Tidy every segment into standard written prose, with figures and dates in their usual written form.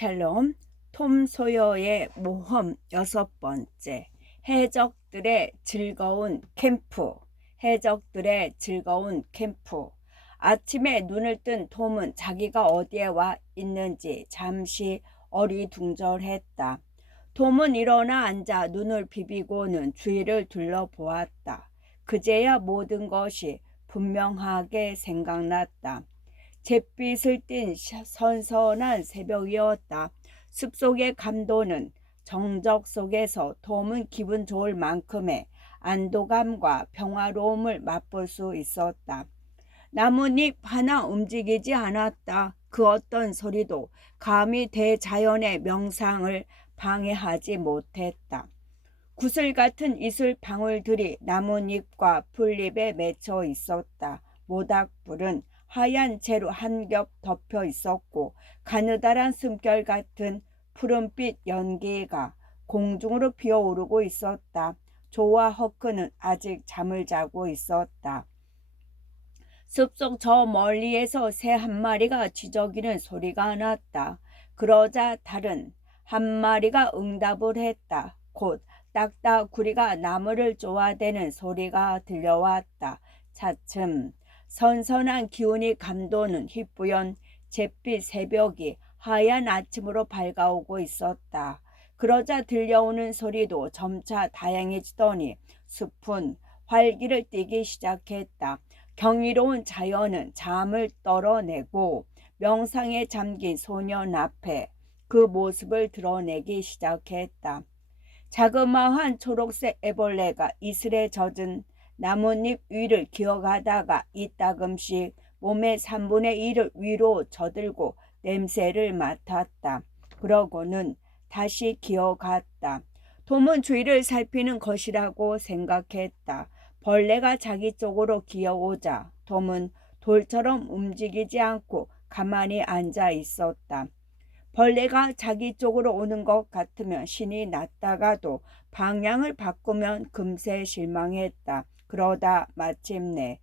샬롬, 톰 소여의 모험 6번째. 해적들의 즐거운 캠프. 해적들의 즐거운 캠프. 아침에 눈을 뜬 톰은 자기가 어디에 와 있는지 잠시 어리둥절했다. 톰은 일어나 앉아 눈을 비비고는 주위를 둘러보았다. 그제야 모든 것이 분명하게 생각났다. 잿빛을 띤 선선한 새벽이었다. 숲속의 감도는 정적 속에서 톰은 기분 좋을 만큼의 안도감과 평화로움을 맛볼 수 있었다. 나뭇잎 하나 움직이지 않았다. 그 어떤 소리도 감히 대자연의 명상을 방해하지 못했다. 구슬 같은 이슬 방울들이 나뭇잎과 풀잎에 맺혀 있었다. 모닥불은 하얀 재로 한 겹 덮여 있었고 가느다란 숨결 같은 푸른빛 연기가 공중으로 피어오르고 있었다. 조와 허크는 아직 잠을 자고 있었다. 숲속 저 멀리에서 새 한 마리가 쥐저귀는 소리가 났다. 그러자 다른 한 마리가 응답을 했다. 곧 딱딱구리가 나무를 쪼아대는 소리가 들려왔다. 차츰 선선한 기운이 감도는 희뿌연 잿빛 새벽이 하얀 아침으로 밝아오고 있었다. 그러자 들려오는 소리도 점차 다양해지더니 숲은 활기를 띠기 시작했다. 경이로운 자연은 잠을 떨어내고 명상에 잠긴 소년 앞에 그 모습을 드러내기 시작했다. 자그마한 초록색 애벌레가 이슬에 젖은 나뭇잎 위를 기어가다가 이따금씩 몸의 3분의 1을 위로 저들고 냄새를 맡았다. 그러고는 다시 기어갔다. 톰은 주위를 살피는 것이라고 생각했다. 벌레가 자기 쪽으로 기어오자 톰은 돌처럼 움직이지 않고 가만히 앉아 있었다. 벌레가 자기 쪽으로 오는 것 같으면 신이 났다가도 방향을 바꾸면 금세 실망했다. 그러다 마침내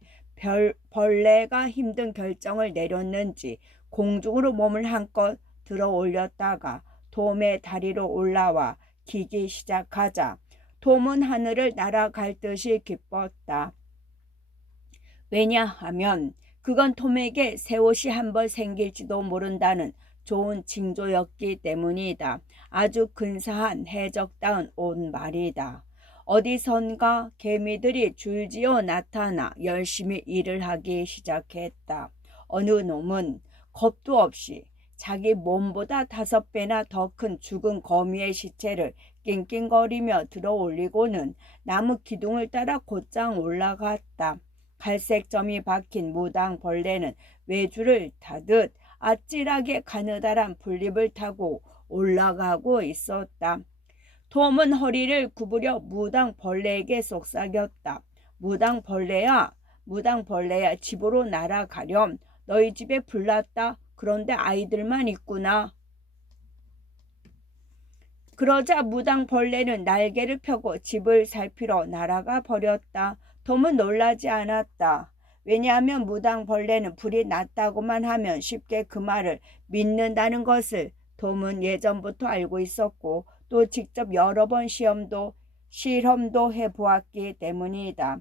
벌레가 힘든 결정을 내렸는지 공중으로 몸을 한껏 들어 올렸다가 톰의 다리로 올라와 기기 시작하자 톰은 하늘을 날아갈 듯이 기뻤다. 왜냐하면 그건 톰에게 새 옷이 한 벌 생길지도 모른다는 좋은 징조였기 때문이다. 아주 근사한 해적다운 옷 말이다. 어디선가 개미들이 줄지어 나타나 열심히 일을 하기 시작했다. 어느 놈은 겁도 없이 자기 몸보다 5배나 더 큰 죽은 거미의 시체를 낑낑거리며 들어 올리고는 나무 기둥을 따라 곧장 올라갔다. 갈색 점이 박힌 무당벌레는 외줄을 타듯 아찔하게 가느다란 풀잎을 타고 올라가고 있었다. 톰은 허리를 구부려 무당벌레에게 속삭였다. 무당벌레야, 집으로 날아가렴. 너희 집에 불났다. 그런데 아이들만 있구나. 그러자 무당벌레는 날개를 펴고 집을 살피러 날아가 버렸다. 톰은 놀라지 않았다. 왜냐하면 무당벌레는 불이 났다고만 하면 쉽게 그 말을 믿는다는 것을 톰은 예전부터 알고 있었고 또 직접 여러 번 실험도 해보았기 때문이다.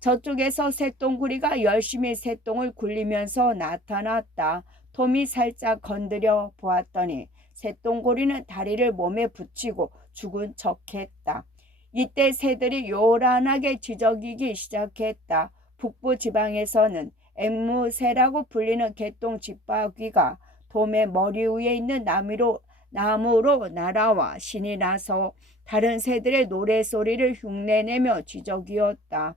저쪽에서 새똥구리가 열심히 새똥을 굴리면서 나타났다. 톰이 살짝 건드려 보았더니 새똥구리는 다리를 몸에 붙이고 죽은 척했다. 이때 새들이 요란하게 지저귀기 시작했다. 북부 지방에서는 앵무새라고 불리는 개똥 집바귀가 톰의 머리 위에 있는 나무로 날아와 신이 나서 다른 새들의 노래소리를 흉내내며 지저귀었다.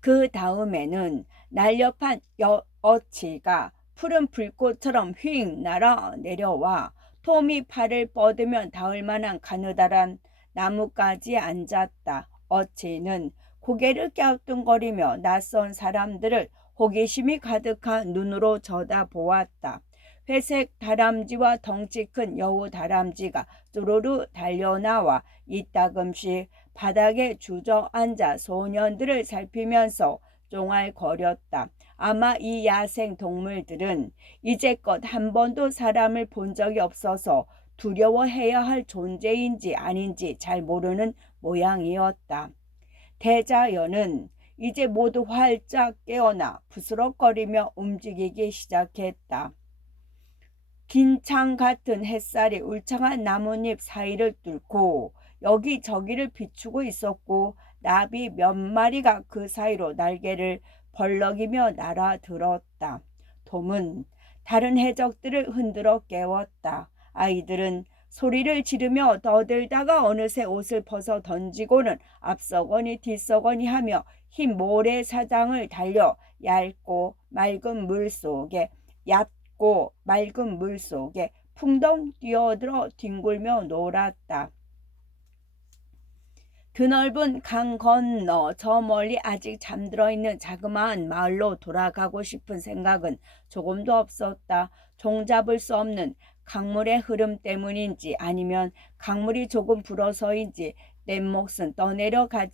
그 다음에는 날렵한 어치가 푸른 불꽃처럼 휙 날아 내려와 톰이 팔을 뻗으면 닿을 만한 가느다란 나무까지 앉았다. 어치는 고개를 갸우뚱거리며 낯선 사람들을 호기심이 가득한 눈으로 쳐다보았다. 회색 다람쥐와 덩치 큰 여우 다람쥐가 쪼르르 달려나와 이따금씩 바닥에 주저앉아 소년들을 살피면서 쫑알거렸다. 아마 이 야생 동물들은 이제껏 한 번도 사람을 본 적이 없어서 두려워해야 할 존재인지 아닌지 잘 모르는 모양이었다. 대자연은 이제 모두 활짝 깨어나 부스럭거리며 움직이기 시작했다. 긴창 같은 햇살이 울창한 나뭇잎 사이를 뚫고 여기저기를 비추고 있었고 나비 몇 마리가 그 사이로 날개를 벌럭이며 날아들었다. 톰은 다른 해적들을 흔들어 깨웠다. 아이들은 소리를 지르며 떠들다가 어느새 옷을 벗어 던지고는 앞서거니 뒤서거니 하며 흰 모래사장을 달려 얇고 맑은 물 속에 풍덩 뛰어들어 뒹굴며 놀았다. 드넓은 강 건너 저 멀리 아직 잠들어 있는 자그마한 마을로 돌아가고 싶은 생각은 조금도 없었다. 종잡을 수 없는 강물의 흐름 때문인지 아니면 강물이 조금 불어서인지 내 몫은 떠내려가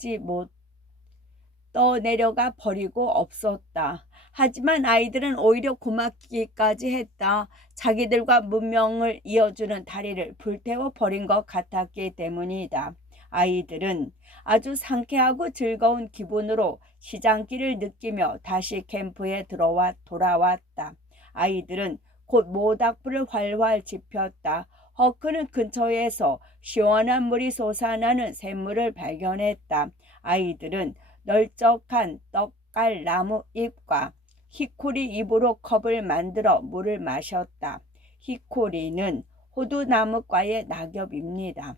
버리고 없었다. 하지만 아이들은 오히려 고맙기까지 했다. 자기들과 문명을 이어주는 다리를 불태워 버린 것 같았기 때문이다. 아이들은 아주 상쾌하고 즐거운 기분으로 시장길을 느끼며 다시 캠프에 돌아왔다. 아이들은 곧 모닥불을 활활 지폈다. 허크는 근처에서 시원한 물이 솟아나는 샘물을 발견했다. 아이들은 널쩍한 떡갈나무 잎과 히코리 잎으로 컵을 만들어 물을 마셨다. 히코리는 호두나무과의 낙엽입니다.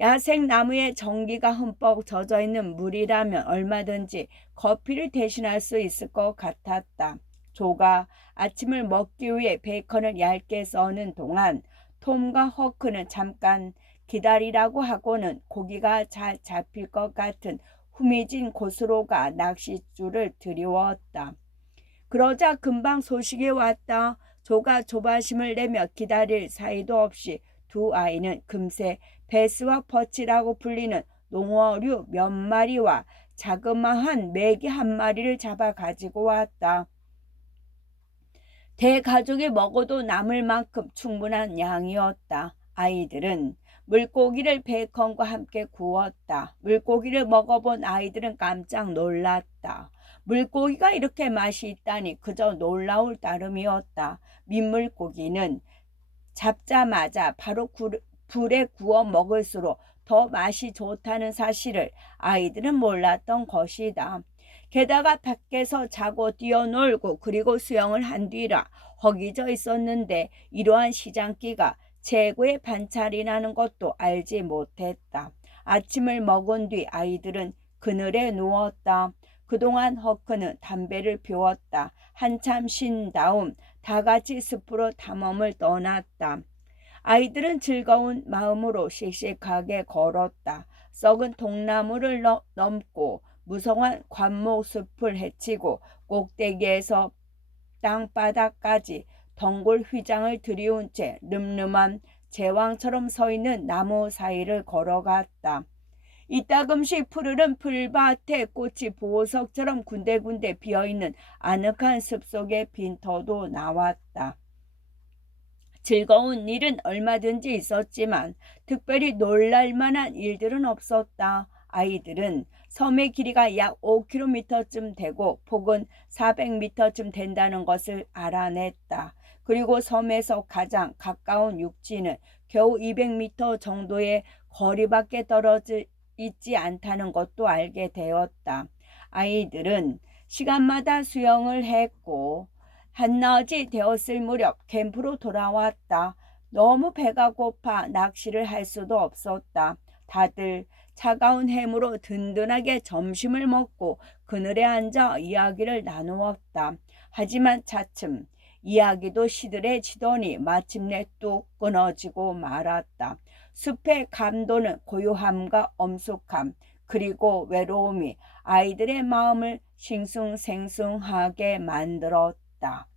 야생 나무에 전기가 흠뻑 젖어 있는 물이라면 얼마든지 커피를 대신할 수 있을 것 같았다. 조가 아침을 먹기 위해 베이컨을 얇게 써는 동안 톰과 허크는 잠깐 기다리라고 하고는 고기가 잘 잡힐 것 같은 후미진 곳으로 가 낚싯줄을 들이웠다. 그러자 금방 소식이 왔다. 조가 조바심을 내며 기다릴 사이도 없이 두 아이는 금세 베스와 퍼치라고 불리는 농어류 몇 마리와 자그마한 메기 한 마리를 잡아 가지고 왔다. 대가족이 먹어도 남을 만큼 충분한 양이었다. 아이들은 물고기를 베이컨과 함께 구웠다. 물고기를 먹어본 아이들은 깜짝 놀랐다. 물고기가 이렇게 맛이 있다니 그저 놀라울 따름이었다. 민물고기는 잡자마자 바로 불에 구워 먹을수록 더 맛이 좋다는 사실을 아이들은 몰랐던 것이다. 게다가 밖에서 자고 뛰어놀고 그리고 수영을 한 뒤라 허기져 있었는데 이러한 시장기가 최고의 반찬이라는 것도 알지 못했다. 아침을 먹은 뒤 아이들은 그늘에 누웠다. 그동안 허크는 담배를 피웠다. 한참 쉰 다음 다 같이 숲으로 탐험을 떠났다. 아이들은 즐거운 마음으로 씩씩하게 걸었다. 썩은 통나무를 넘고 무성한 관목숲을 헤치고 꼭대기에서 땅바닥까지 덩굴 휘장을 들이운 채 늠름한 제왕처럼 서 있는 나무 사이를 걸어갔다. 이따금씩 푸르른 풀밭에 꽃이 보석처럼 군데군데 피어있는 아늑한 숲속의 빈터도 나왔다. 즐거운 일은 얼마든지 있었지만 특별히 놀랄만한 일들은 없었다. 아이들은 섬의 길이가 약 5km쯤 되고 폭은 400m쯤 된다는 것을 알아냈다. 그리고 섬에서 가장 가까운 육지는 겨우 200m 정도의 거리밖에 떨어져 있지 않다는 것도 알게 되었다. 아이들은 시간마다 수영을 했고 한낮이 되었을 무렵 캠프로 돌아왔다. 너무 배가 고파 낚시를 할 수도 없었다. 다들 차가운 햄으로 든든하게 점심을 먹고 그늘에 앉아 이야기를 나누었다. 하지만 차츰 이야기도 시들해지더니 마침내 뚝 끊어지고 말았다. 숲의 감도는 고요함과 엄숙함 그리고 외로움이 아이들의 마음을 싱숭생숭하게 만들었다.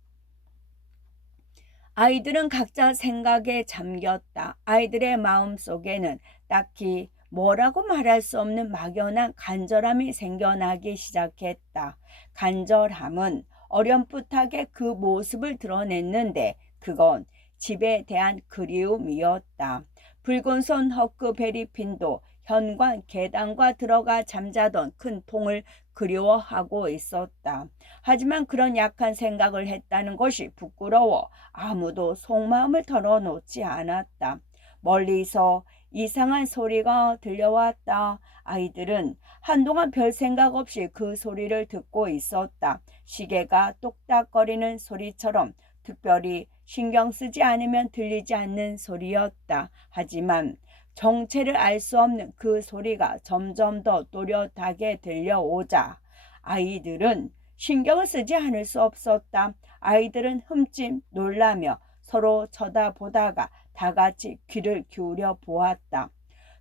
아이들은 각자 생각에 잠겼다. 아이들의 마음 속에는 딱히 뭐라고 말할 수 없는 막연한 간절함이 생겨나기 시작했다. 간절함은 어렴풋하게 그 모습을 드러냈는데 그건 집에 대한 그리움이었다. 붉은 손 허크베리핀도 현관 계단과 들어가 잠자던 큰 통을 그리워하고 있었다. 하지만 그런 약한 생각을 했다는 것이 부끄러워 아무도 속마음을 털어놓지 않았다. 멀리서 이상한 소리가 들려왔다. 아이들은 한동안 별 생각 없이 그 소리를 듣고 있었다. 시계가 똑딱거리는 소리처럼 특별히 신경 쓰지 않으면 들리지 않는 소리였다. 하지만 정체를 알 수 없는 그 소리가 점점 더 또렷하게 들려오자 아이들은 신경을 쓰지 않을 수 없었다. 아이들은 흠칫 놀라며 서로 쳐다보다가 다 같이 귀를 기울여 보았다.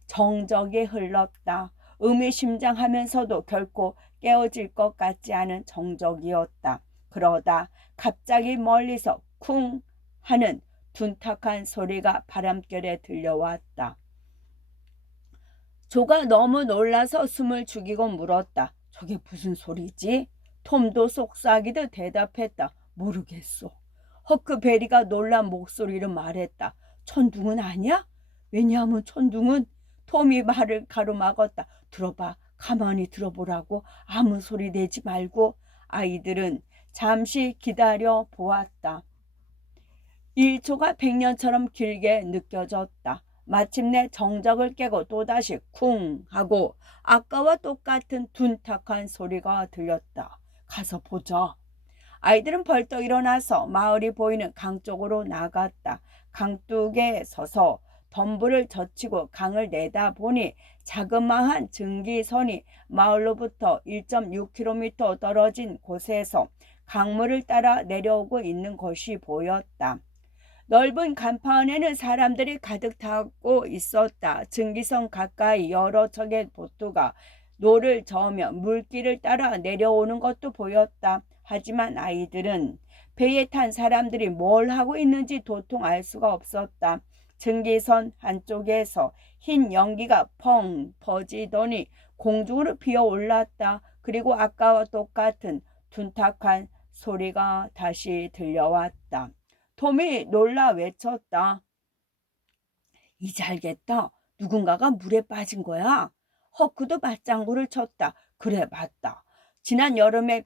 정적이 흘렀다. 의미심장하면서도 결코 깨어질 것 같지 않은 정적이었다. 그러다 갑자기 멀리서 쿵 하는 둔탁한 소리가 바람결에 들려왔다. 조가 너무 놀라서 숨을 죽이고 물었다. 저게 무슨 소리지? 톰도 속삭이듯 대답했다. 모르겠어. 허크베리가 놀란 목소리로 말했다. 천둥은 아니야? 왜냐하면 천둥은 톰이 말을 가로막았다. 들어봐. 가만히 들어보라고. 아무 소리 내지 말고. 아이들은 잠시 기다려 보았다. 1초가 100년처럼 길게 느껴졌다. 마침내 정적을 깨고 또다시 쿵 하고 아까와 똑같은 둔탁한 소리가 들렸다. 가서 보자. 아이들은 벌떡 일어나서 마을이 보이는 강 쪽으로 나갔다. 강둑에 서서 덤불을 젖히고 강을 내다보니 자그마한 증기선이 마을로부터 1.6km 떨어진 곳에서 강물을 따라 내려오고 있는 것이 보였다. 넓은 간판에는 사람들이 가득 타고 있었다. 증기선 가까이 여러 척의 보트가 노를 저으며 물길을 따라 내려오는 것도 보였다. 하지만 아이들은 배에 탄 사람들이 뭘 하고 있는지 도통 알 수가 없었다. 증기선 한쪽에서 흰 연기가 펑 퍼지더니 공중으로 피어올랐다. 그리고 아까와 똑같은 둔탁한 소리가 다시 들려왔다. 톰이 놀라 외쳤다. 이제 알겠다. 누군가가 물에 빠진 거야. 허크도 맞장구를 쳤다. 그래, 맞다. 지난 여름에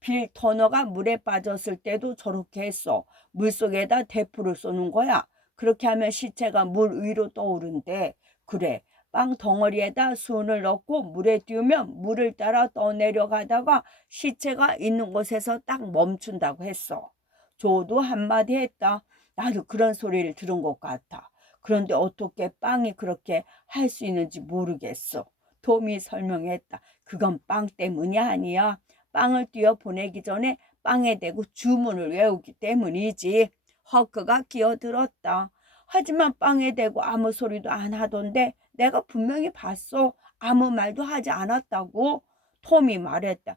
빌 터너가 물에 빠졌을 때도 저렇게 했어. 물속에다 대포를 쏘는 거야. 그렇게 하면 시체가 물 위로 떠오른대. 그래, 빵 덩어리에다 수은을 넣고 물에 띄우면 물을 따라 떠내려가다가 시체가 있는 곳에서 딱 멈춘다고 했어. 조도 한마디 했다. 나도 그런 소리를 들은 것 같아. 그런데 어떻게 빵이 그렇게 할 수 있는지 모르겠어. 톰이 설명했다. 그건 빵 때문이 아니야. 빵을 띄워 보내기 전에 빵에 대고 주문을 외우기 때문이지. 허크가 끼어들었다. 하지만 빵에 대고 아무 소리도 안 하던데 내가 분명히 봤어. 아무 말도 하지 않았다고. 톰이 말했다.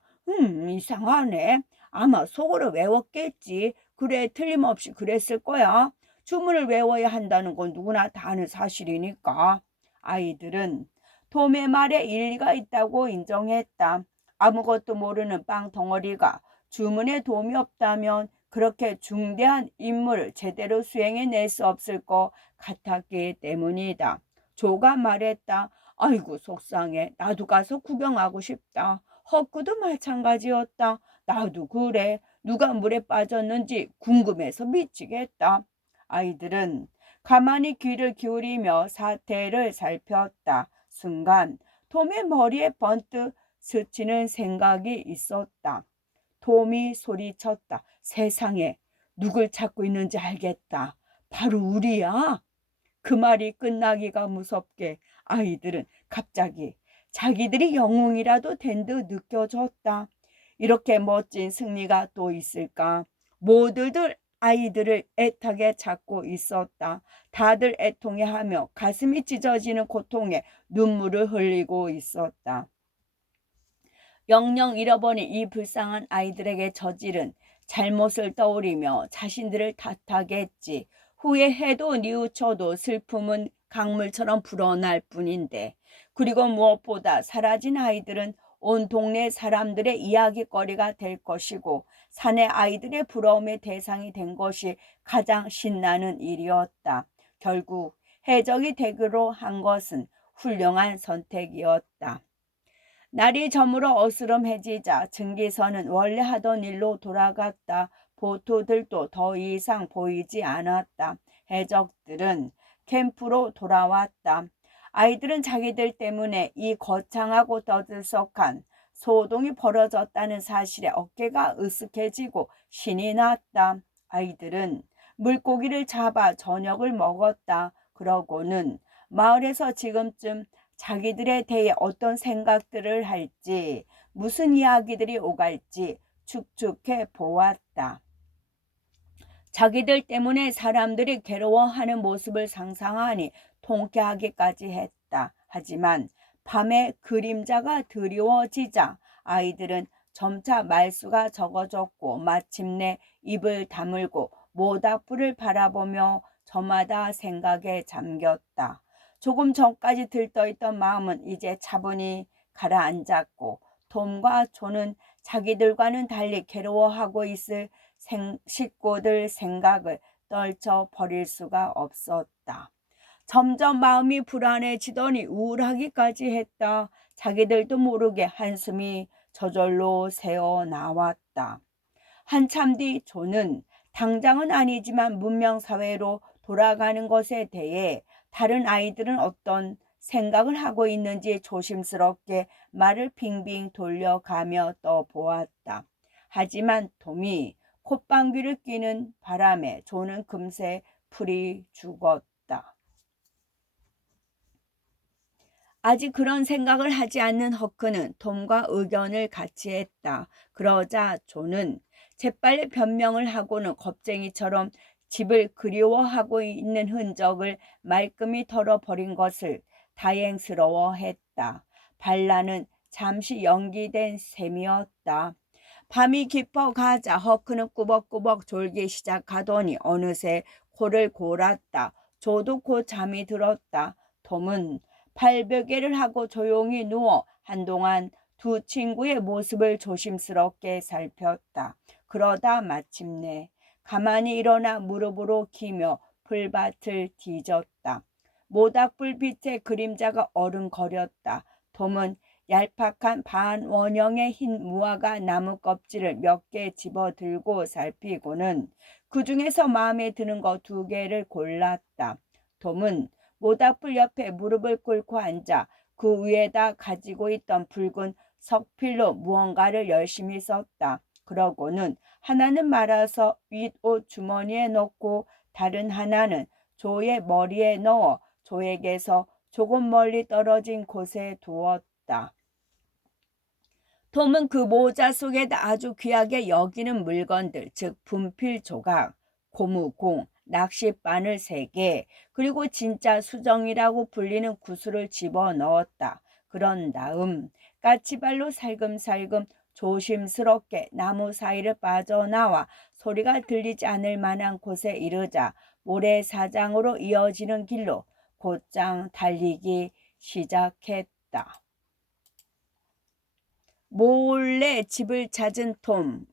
이상하네. 아마 속으로 외웠겠지. 그래, 틀림없이 그랬을 거야. 주문을 외워야 한다는 건 누구나 다 아는 사실이니까. 아이들은 톰의 말에 일리가 있다고 인정했다. 아무것도 모르는 빵 덩어리가 주문에 도움이 없다면 그렇게 중대한 임무를 제대로 수행해낼 수 없을 것 같았기 때문이다. 조가 말했다. 아이고 속상해. 나도 가서 구경하고 싶다. 허크도 마찬가지였다. 나도 그래. 누가 물에 빠졌는지 궁금해서 미치겠다. 아이들은 가만히 귀를 기울이며 사태를 살폈다. 순간 톰의 머리에 번뜩 스치는 생각이 있었다. 톰이 소리쳤다. 세상에 누굴 찾고 있는지 알겠다. 바로 우리야. 그 말이 끝나기가 무섭게 아이들은 갑자기 자기들이 영웅이라도 된 듯 느껴졌다. 이렇게 멋진 승리가 또 있을까? 모두들 아이들을 애타게 찾고 있었다. 다들 애통해하며 가슴이 찢어지는 고통에 눈물을 흘리고 있었다. 영영 잃어버린 이 불쌍한 아이들에게 저지른 잘못을 떠올리며 자신들을 탓하겠지. 후회해도 뉘우쳐도 슬픔은 강물처럼 불어날 뿐인데. 그리고 무엇보다 사라진 아이들은 온 동네 사람들의 이야기거리가 될 것이고 사내 아이들의 부러움의 대상이 된 것이 가장 신나는 일이었다. 결국 해적이 되기로 한 것은 훌륭한 선택이었다. 날이 저물어 어스름해지자 증기선은 원래 하던 일로 돌아갔다. 보트들도 더 이상 보이지 않았다. 해적들은 캠프로 돌아왔다. 아이들은 자기들 때문에 이 거창하고 떠들썩한 소동이 벌어졌다는 사실에 어깨가 으쓱해지고 신이 났다. 아이들은 물고기를 잡아 저녁을 먹었다. 그러고는 마을에서 지금쯤 자기들에 대해 어떤 생각들을 할지, 무슨 이야기들이 오갈지 축축해 보았다. 자기들 때문에 사람들이 괴로워하는 모습을 상상하니 통쾌하기까지 했다. 하지만 밤에 그림자가 드리워지자 아이들은 점차 말수가 적어졌고 마침내 입을 다물고 모닥불을 바라보며 저마다 생각에 잠겼다. 조금 전까지 들떠있던 마음은 이제 차분히 가라앉았고 톰과 존은 자기들과는 달리 괴로워하고 있을 식구들 생각을 떨쳐버릴 수가 없었다. 점점 마음이 불안해지더니 우울하기까지 했다. 자기들도 모르게 한숨이 저절로 새어나왔다. 한참 뒤 존은 당장은 아니지만 문명사회로 돌아가는 것에 대해 다른 아이들은 어떤 생각을 하고 있는지 조심스럽게 말을 빙빙 돌려가며 떠보았다. 하지만 톰이 콧방귀를 뀌는 바람에 존은 금세 풀이 죽었다. 아직 그런 생각을 하지 않는 허크는 톰과 의견을 같이 했다. 그러자 존은 재빨리 변명을 하고는 겁쟁이처럼 집을 그리워하고 있는 흔적을 말끔히 털어버린 것을 다행스러워했다. 반란은 잠시 연기된 셈이었다. 밤이 깊어가자 허크는 꾸벅꾸벅 졸기 시작하더니 어느새 코를 골았다. 조도 곧 잠이 들었다. 톰은 발베개를 하고 조용히 누워 한동안 두 친구의 모습을 조심스럽게 살폈다. 그러다 마침내 가만히 일어나 무릎으로 기며 풀밭을 뒤졌다. 모닥불 빛에 그림자가 어른거렸다. 톰은 얄팍한 반원형의 흰 무화과 나무 껍질을 몇 개 집어들고 살피고는 그 중에서 마음에 드는 거 2개를 골랐다. 톰은 모닥불 옆에 무릎을 꿇고 앉아 그 위에다 가지고 있던 붉은 석필로 무언가를 열심히 썼다. 그러고는 하나는 말아서 윗옷 주머니에 넣고 다른 하나는 조의 머리에 넣어 조에게서 조금 멀리 떨어진 곳에 두었다. 톰은 그 모자 속에다 아주 귀하게 여기는 물건들, 즉 분필 조각, 고무공, 낚싯바늘 3개, 그리고 진짜 수정이라고 불리는 구슬을 집어넣었다. 그런 다음 까치발로 살금살금 조심스럽게 나무 사이를 빠져나와 소리가 들리지 않을 만한 곳에 이르자 모래사장으로 이어지는 길로 곧장 달리기 시작했다. 몰래 집을 찾은 톰.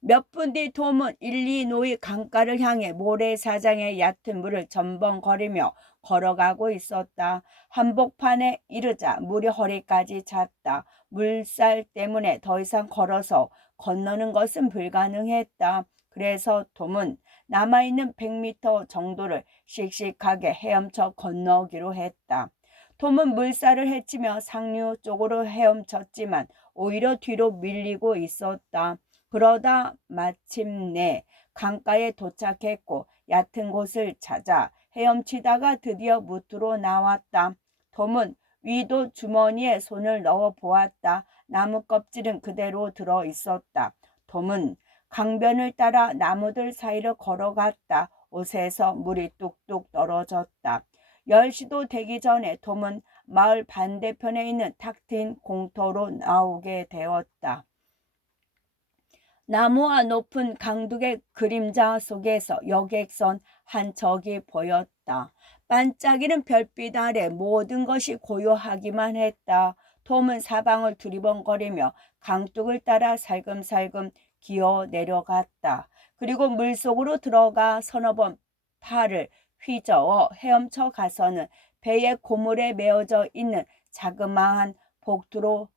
몇 분 뒤 톰은 일리노이 강가를 향해 모래사장의 얕은 물을 점벙거리며 걸어가고 있었다. 한복판에 이르자 물이 허리까지 찼다. 물살 때문에 더 이상 걸어서 건너는 것은 불가능했다. 그래서 톰은 남아있는 100m 정도를 씩씩하게 헤엄쳐 건너기로 했다. 톰은 물살을 헤치며 상류 쪽으로 헤엄쳤지만 오히려 뒤로 밀리고 있었다. 그러다 마침내 강가에 도착했고 얕은 곳을 찾아 헤엄치다가 드디어 무트로 나왔다. 톰은 위도 주머니에 손을 넣어 보았다. 나무 껍질은 그대로 들어 있었다. 톰은 강변을 따라 나무들 사이를 걸어갔다. 옷에서 물이 뚝뚝 떨어졌다. 10시도 되기 전에 톰은 마을 반대편에 있는 탁 트인 공터로 나오게 되었다. 나무와 높은 강둑의 그림자 속에서 여객선 한 척이 보였다. 반짝이는 별빛 아래 모든 것이 고요하기만 했다. 톰은 사방을 두리번거리며 강둑을 따라 살금살금 기어 내려갔다. 그리고 물속으로 들어가 서너 번 팔을 휘저어 헤엄쳐 가서는 배의 고물에 메어져 있는 자그마한 보트로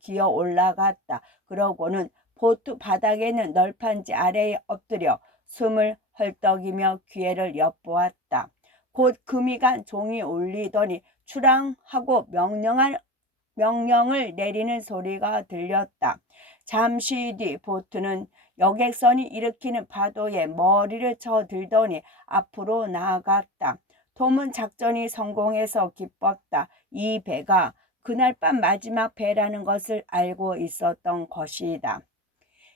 기어 올라갔다. 그러고는 보트 바닥에는 널판지 아래에 엎드려 숨을 헐떡이며 기회를 엿보았다. 곧 금이 간 종이 울리더니 출항하고 명령을 내리는 소리가 들렸다. 잠시 뒤 보트는 여객선이 일으키는 파도에 머리를 쳐들더니 앞으로 나아갔다. 톰은 작전이 성공해서 기뻤다. 이 배가 그날 밤 마지막 배라는 것을 알고 있었던 것이다.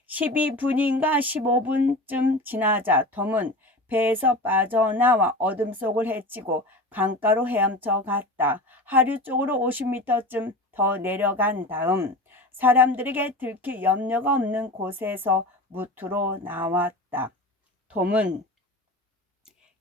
12분인가 15분쯤 지나자 톰은 배에서 빠져나와 어둠 속을 헤치고 강가로 헤엄쳐 갔다. 하류 쪽으로 50m쯤 더 내려간 다음 사람들에게 들킬 염려가 없는 곳에서 무트로 나왔다. 톰은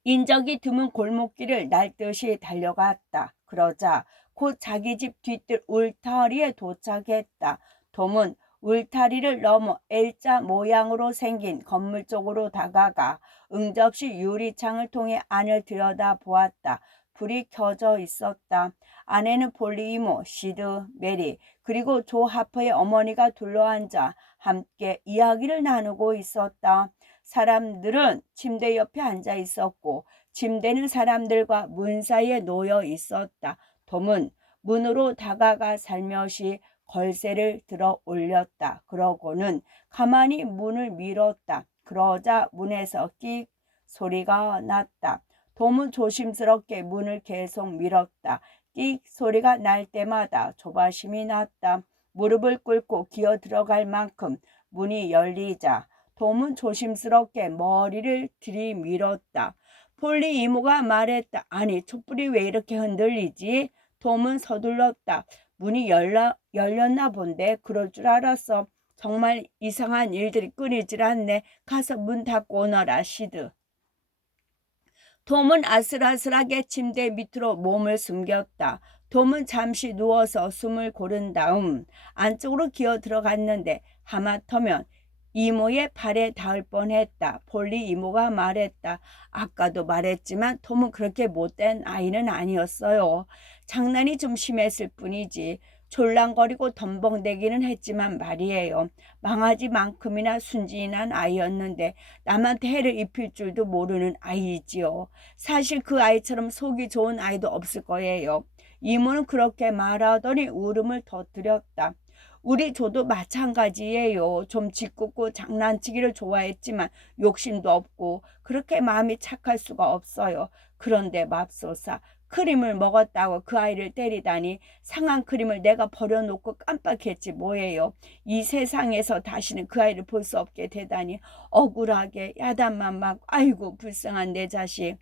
인적이 드문 골목길을 날듯이 달려갔다. 그러자 곧 자기 집 뒤뜰 울타리에 도착했다. 톰은 울타리를 넘어 L자 모양으로 생긴 건물 쪽으로 다가가 응접시 유리창을 통해 안을 들여다보았다. 불이 켜져 있었다. 안에는 폴리 이모, 시드, 메리, 그리고 조 하퍼의 어머니가 둘러앉아 함께 이야기를 나누고 있었다. 사람들은 침대 옆에 앉아 있었고 침대는 사람들과 문 사이에 놓여 있었다. 톰은 문으로 다가가 살며시 걸쇠를 들어 올렸다. 그러고는 가만히 문을 밀었다. 그러자 문에서 끽 소리가 났다. 톰은 조심스럽게 문을 계속 밀었다. 끽 소리가 날 때마다 조바심이 났다. 무릎을 꿇고 기어 들어갈 만큼 문이 열리자 톰은 조심스럽게 머리를 들이밀었다. 폴리 이모가 말했다. 아니, 촛불이 왜 이렇게 흔들리지? 톰은 서둘렀다. 문이 열렸나 본데. 그럴 줄 알았어. 정말 이상한 일들이 끊이질 않네. 가서 문 닫고 오너라, 시드. 톰은 아슬아슬하게 침대 밑으로 몸을 숨겼다. 톰은 잠시 누워서 숨을 고른 다음 안쪽으로 기어 들어갔는데 하마터면 이모의 발에 닿을 뻔했다. 폴리 이모가 말했다. 아까도 말했지만 톰은 그렇게 못된 아이는 아니었어요. 장난이 좀 심했을 뿐이지. 졸랑거리고 덤벙대기는 했지만 말이에요. 망아지만큼이나 순진한 아이였는데 남한테 해를 입힐 줄도 모르는 아이지요. 사실 그 아이처럼 속이 좋은 아이도 없을 거예요. 이모는 그렇게 말하더니 울음을 터뜨렸다. 우리 조도 마찬가지예요. 좀 짓궂고 장난치기를 좋아했지만 욕심도 없고 그렇게 마음이 착할 수가 없어요. 그런데 맙소사 크림을 먹었다고 그 아이를 때리다니. 상한 크림을 내가 버려놓고 깜빡했지 뭐예요. 이 세상에서 다시는 그 아이를 볼 수 없게 되다니. 억울하게 야단만 맞고 아이고 불쌍한 내 자식.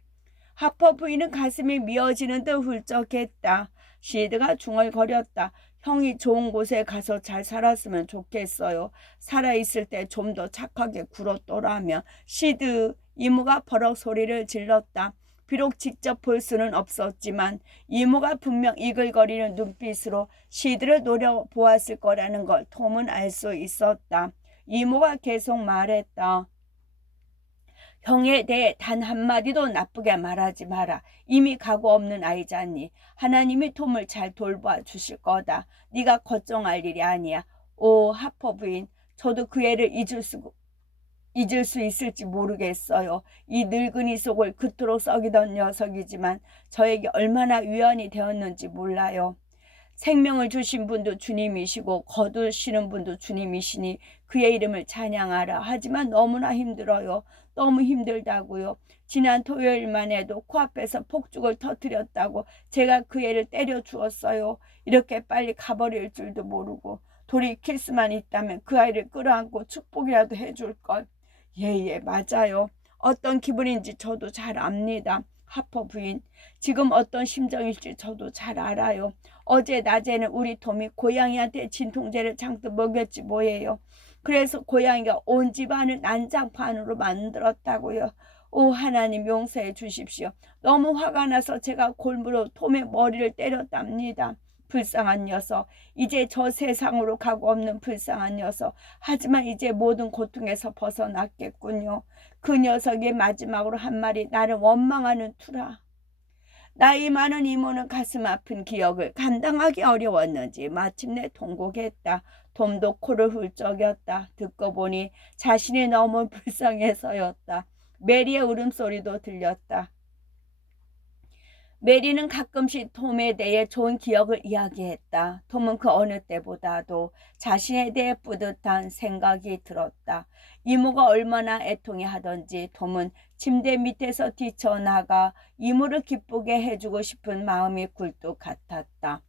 하퍼 부인은 가슴이 미어지는 듯 훌쩍했다. 시드가 중얼거렸다. 형이 좋은 곳에 가서 잘 살았으면 좋겠어요. 살아있을 때 좀 더 착하게 굴었더라면. 시드 이모가 버럭 소리를 질렀다. 비록 직접 볼 수는 없었지만 이모가 분명 이글거리는 눈빛으로 시드를 노려보았을 거라는 걸 톰은 알 수 있었다. 이모가 계속 말했다. 형에 대해 단 한마디도 나쁘게 말하지 마라. 이미 각오 없는 아이잖니. 하나님이 톰을 잘 돌봐 주실 거다. 네가 걱정할 일이 아니야. 오, 하퍼 부인, 저도 그 애를 잊을 수 있을지 모르겠어요. 이 늙은이 속을 그토록 썩이던 녀석이지만 저에게 얼마나 위안이 되었는지 몰라요. 생명을 주신 분도 주님이시고 거두시는 분도 주님이시니 그의 이름을 찬양하라. 하지만 너무나 힘들어요. 너무 힘들다고요. 지난 토요일만 해도 코앞에서 폭죽을 터뜨렸다고 제가 그 애를 때려 주었어요. 이렇게 빨리 가버릴 줄도 모르고. 돌이킬 수만 있다면 그 아이를 끌어안고 축복이라도 해줄걸. 예, 맞아요. 어떤 기분인지 저도 잘 압니다. 하퍼 부인, 지금 어떤 심정일지 저도 잘 알아요. 어제 낮에는 우리 톰이 고양이한테 진통제를 잔뜩 먹였지 뭐예요. 그래서 고양이가 온 집안을 난장판으로 만들었다고요. 오, 하나님 용서해 주십시오. 너무 화가 나서 제가 골무로 톰의 머리를 때렸답니다. 불쌍한 녀석, 이제 저 세상으로 가고 없는 불쌍한 녀석. 하지만 이제 모든 고통에서 벗어났겠군요. 그 녀석이 마지막으로 한 말이 나를 원망하는 투라. 나이 많은 이모는 가슴 아픈 기억을 감당하기 어려웠는지 마침내 통곡했다. 톰도 코를 훌쩍였다. 듣고 보니 자신이 너무 불쌍해서였다. 메리의 울음소리도 들렸다. 메리는 가끔씩 톰에 대해 좋은 기억을 이야기했다. 톰은 그 어느 때보다도 자신에 대해 뿌듯한 생각이 들었다. 이모가 얼마나 애통해하던지 톰은 침대 밑에서 뛰쳐나가 이모를 기쁘게 해주고 싶은 마음이 굴뚝 같았다.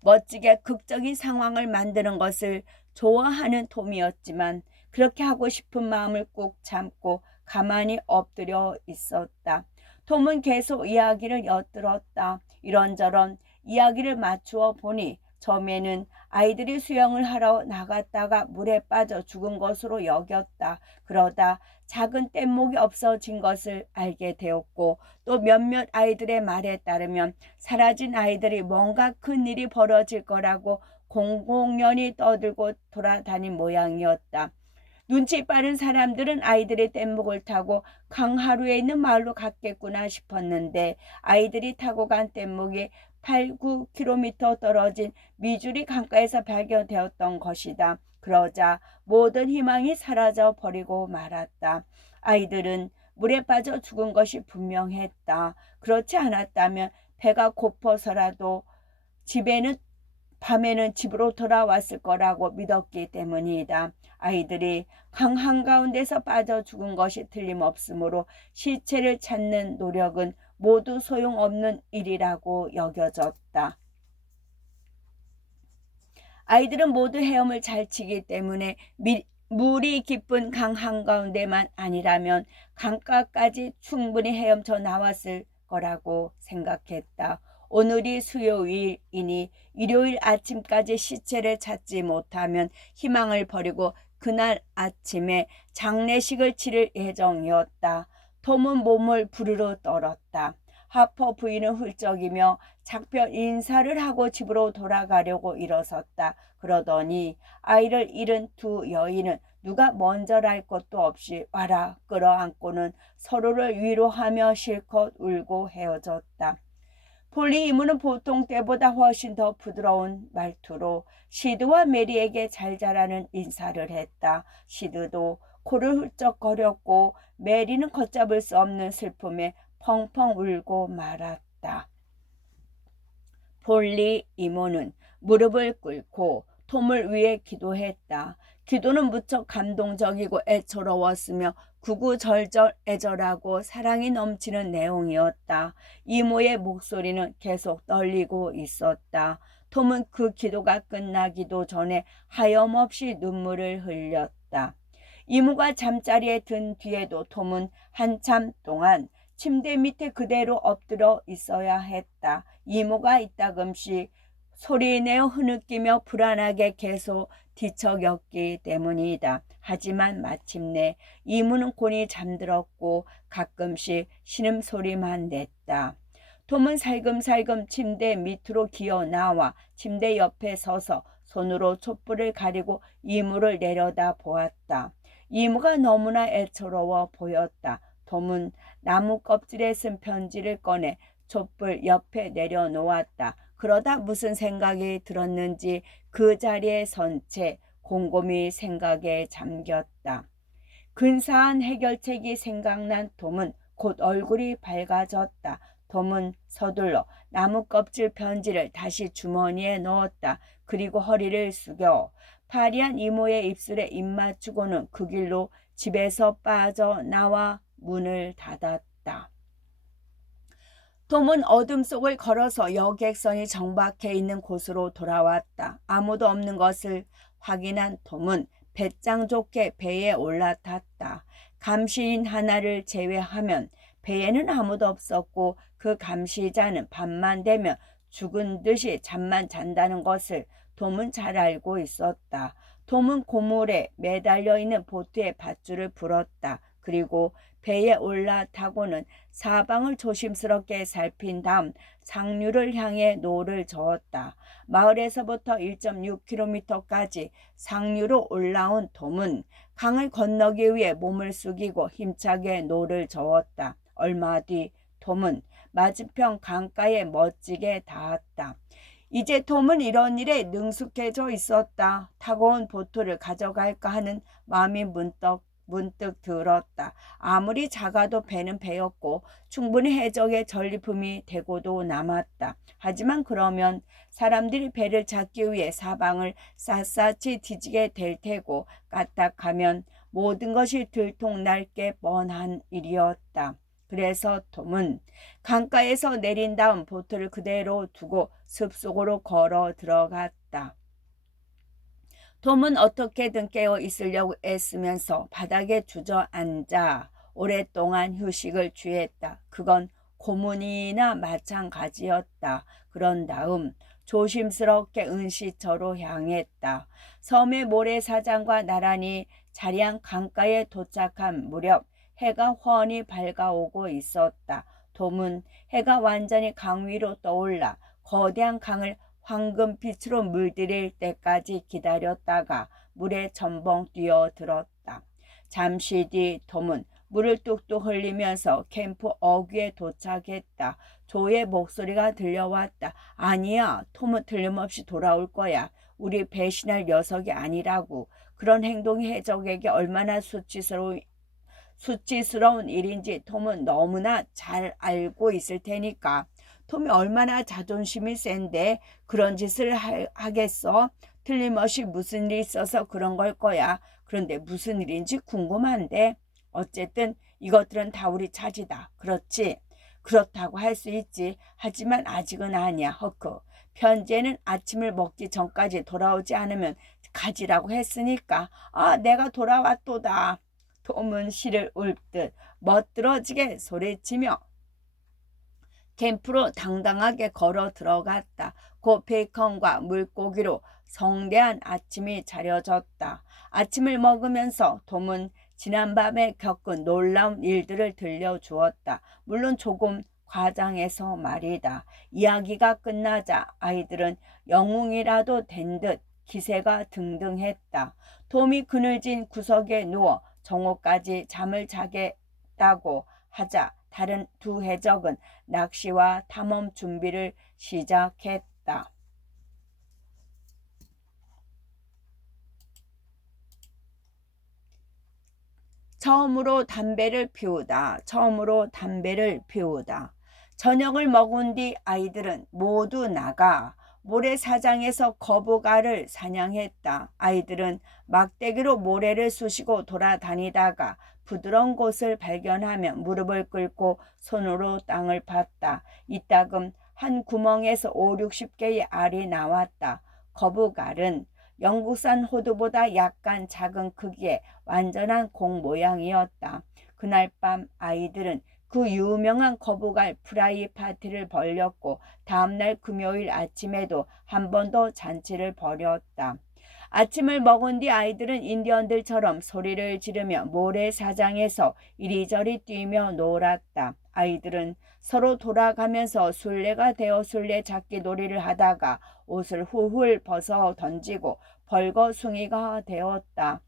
멋지게 극적인 상황을 만드는 것을 좋아하는 톰이었지만 그렇게 하고 싶은 마음을 꾹 참고 가만히 엎드려 있었다. 톰은 계속 이야기를 엿들었다. 이런저런 이야기를 맞추어 보니 처음에는 아이들이 수영을 하러 나갔다가 물에 빠져 죽은 것으로 여겼다. 그러다 작은 뗏목이 없어진 것을 알게 되었고 또 몇몇 아이들의 말에 따르면 사라진 아이들이 뭔가 큰 일이 벌어질 거라고 공공연히 떠들고 돌아다닌 모양이었다. 눈치 빠른 사람들은 아이들의 뗏목을 타고 강하루에 있는 마을로 갔겠구나 싶었는데 아이들이 타고 간 뗏목이 8, 9km 떨어진 미주리 강가에서 발견되었던 것이다. 그러자 모든 희망이 사라져 버리고 말았다. 아이들은 물에 빠져 죽은 것이 분명했다. 그렇지 않았다면 배가 고파서라도 밤에는 집으로 돌아왔을 거라고 믿었기 때문이다. 아이들이 강 한가운데서 빠져 죽은 것이 틀림없으므로 시체를 찾는 노력은 모두 소용없는 일이라고 여겨졌다. 아이들은 모두 헤엄을 잘 치기 때문에 물이 깊은 강 한가운데만 아니라면 강가까지 충분히 헤엄쳐 나왔을 거라고 생각했다. 오늘이 수요일이니 일요일 아침까지 시체를 찾지 못하면 희망을 버리고 그날 아침에 장례식을 치를 예정이었다. 톰은 몸을 부르르 떨었다. 하퍼 부인은 훌쩍이며 작별 인사를 하고 집으로 돌아가려고 일어섰다. 그러더니 아이를 잃은 두 여인은 누가 먼저랄 것도 없이 와라 끌어안고는 서로를 위로하며 실컷 울고 헤어졌다. 폴리 이모는 보통 때보다 훨씬 더 부드러운 말투로 시드와 메리에게 잘 자라는 인사를 했다. 시드도 코를 훌쩍거렸고 메리는 걷잡을 수 없는 슬픔에 펑펑 울고 말았다. 폴리 이모는 무릎을 꿇고 톰을 위해 기도했다. 기도는 무척 감동적이고 애처로웠으며 구구절절 애절하고 사랑이 넘치는 내용이었다. 이모의 목소리는 계속 떨리고 있었다. 톰은 그 기도가 끝나기도 전에 하염없이 눈물을 흘렸다. 이모가 잠자리에 든 뒤에도 톰은 한참 동안 침대 밑에 그대로 엎드려 있어야 했다. 이모가 이따금씩 소리내어 흐느끼며 불안하게 계속 뒤척였기 때문이다. 하지만 마침내 이모는 곤히 잠들었고 가끔씩 신음소리만 냈다. 톰은 살금살금 침대 밑으로 기어 나와 침대 옆에 서서 손으로 촛불을 가리고 이모를 내려다 보았다. 이모가 너무나 애처로워 보였다. 톰은 나무 껍질에 쓴 편지를 꺼내 촛불 옆에 내려놓았다. 그러다 무슨 생각이 들었는지 그 자리에 선 채 곰곰이 생각에 잠겼다. 근사한 해결책이 생각난 톰은 곧 얼굴이 밝아졌다. 톰은 서둘러 나무 껍질 편지를 다시 주머니에 넣었다. 그리고 허리를 숙여 파리한 이모의 입술에 입 맞추고는 그 길로 집에서 빠져나와 문을 닫았다. 톰은 어둠 속을 걸어서 여객선이 정박해 있는 곳으로 돌아왔다. 아무도 없는 것을 확인한 톰은 배짱 좋게 배에 올라탔다. 감시인 하나를 제외하면 배에는 아무도 없었고 그 감시자는 밤만 되면 죽은 듯이 잠만 잔다는 것을 톰은 잘 알고 있었다. 톰은 고물에 매달려 있는 보트의 밧줄을 풀었다. 그리고 배에 올라타고는 사방을 조심스럽게 살핀 다음 상류를 향해 노를 저었다. 마을에서부터 1.6km까지 상류로 올라온 톰은 강을 건너기 위해 몸을 숙이고 힘차게 노를 저었다. 얼마 뒤 톰은 맞은편 강가에 멋지게 닿았다. 이제 톰은 이런 일에 능숙해져 있었다. 타고 온 보트를 가져갈까 하는 마음이 문득 들었다. 아무리 작아도 배는 배였고 충분히 해적의 전리품이 되고도 남았다. 하지만 그러면 사람들이 배를 잡기 위해 사방을 샅샅이 뒤지게 될 테고 까딱하면 모든 것이 들통날 게 뻔한 일이었다. 그래서 톰은 강가에서 내린 다음 보트를 그대로 두고 숲속으로 걸어 들어갔다. 톰은 어떻게든 깨어 있으려고 애쓰면서 바닥에 주저앉아 오랫동안 휴식을 취했다. 그건 고문이나 마찬가지였다. 그런 다음 조심스럽게 은시처로 향했다. 섬의 모래사장과 나란히 자리한 강가에 도착한 무렵 해가 훤히 밝아오고 있었다. 톰은 해가 완전히 강 위로 떠올라 거대한 강을 황금빛으로 물들일 때까지 기다렸다가 물에 첨벙 뛰어들었다. 잠시 뒤 톰은 물을 뚝뚝 흘리면서 캠프 어귀에 도착했다. 조의 목소리가 들려왔다. 아니야, 톰은 틀림없이 돌아올 거야. 우리 배신할 녀석이 아니라고. 그런 행동이 해적에게 얼마나 수치스러운 일인지 톰은 너무나 잘 알고 있을 테니까. 톰이 얼마나 자존심이 센데 그런 짓을 하겠어? 틀림없이 무슨 일이 있어서 그런 걸 거야. 그런데 무슨 일인지 궁금한데. 어쨌든 이것들은 다 우리 차지다. 그렇지? 그렇다고 할 수 있지. 하지만 아직은 아니야. 허크. 편지에는 아침을 먹기 전까지 돌아오지 않으면 가지라고 했으니까. 아, 내가 돌아왔도다. 톰은 시를 읊듯 멋들어지게 소리치며 캠프로 당당하게 걸어 들어갔다. 곧 베이컨과 물고기로 성대한 아침이 차려졌다. 아침을 먹으면서 톰은 지난밤에 겪은 놀라운 일들을 들려주었다. 물론 조금 과장해서 말이다. 이야기가 끝나자 아이들은 영웅이라도 된 듯 기세가 등등했다. 톰이 그늘진 구석에 누워 정오까지 잠을 자겠다고 하자 다른 두 해적은 낚시와 탐험 준비를 시작했다. 처음으로 담배를 피우다. 저녁을 먹은 뒤 아이들은 모두 나가 모래사장에서 거북알을 사냥했다. 아이들은 막대기로 모래를 쑤시고 돌아다니다가 부드러운 곳을 발견하면 무릎을 꿇고 손으로 땅을 팠다. 이따금 한 구멍에서 5, 60개의 알이 나왔다. 거북알은 영국산 호두보다 약간 작은 크기의 완전한 공 모양이었다. 그날 밤 아이들은 그 유명한 거북알 프라이 파티를 벌였고 다음날 금요일 아침에도 한 번 더 잔치를 벌였다. 아침을 먹은 뒤 아이들은 인디언들처럼 소리를 지르며 모래사장에서 이리저리 뛰며 놀았다. 아이들은 서로 돌아가면서 술래가 되어 술래잡기 놀이를 하다가 옷을 훌훌 벗어 던지고 벌거숭이가 되었다.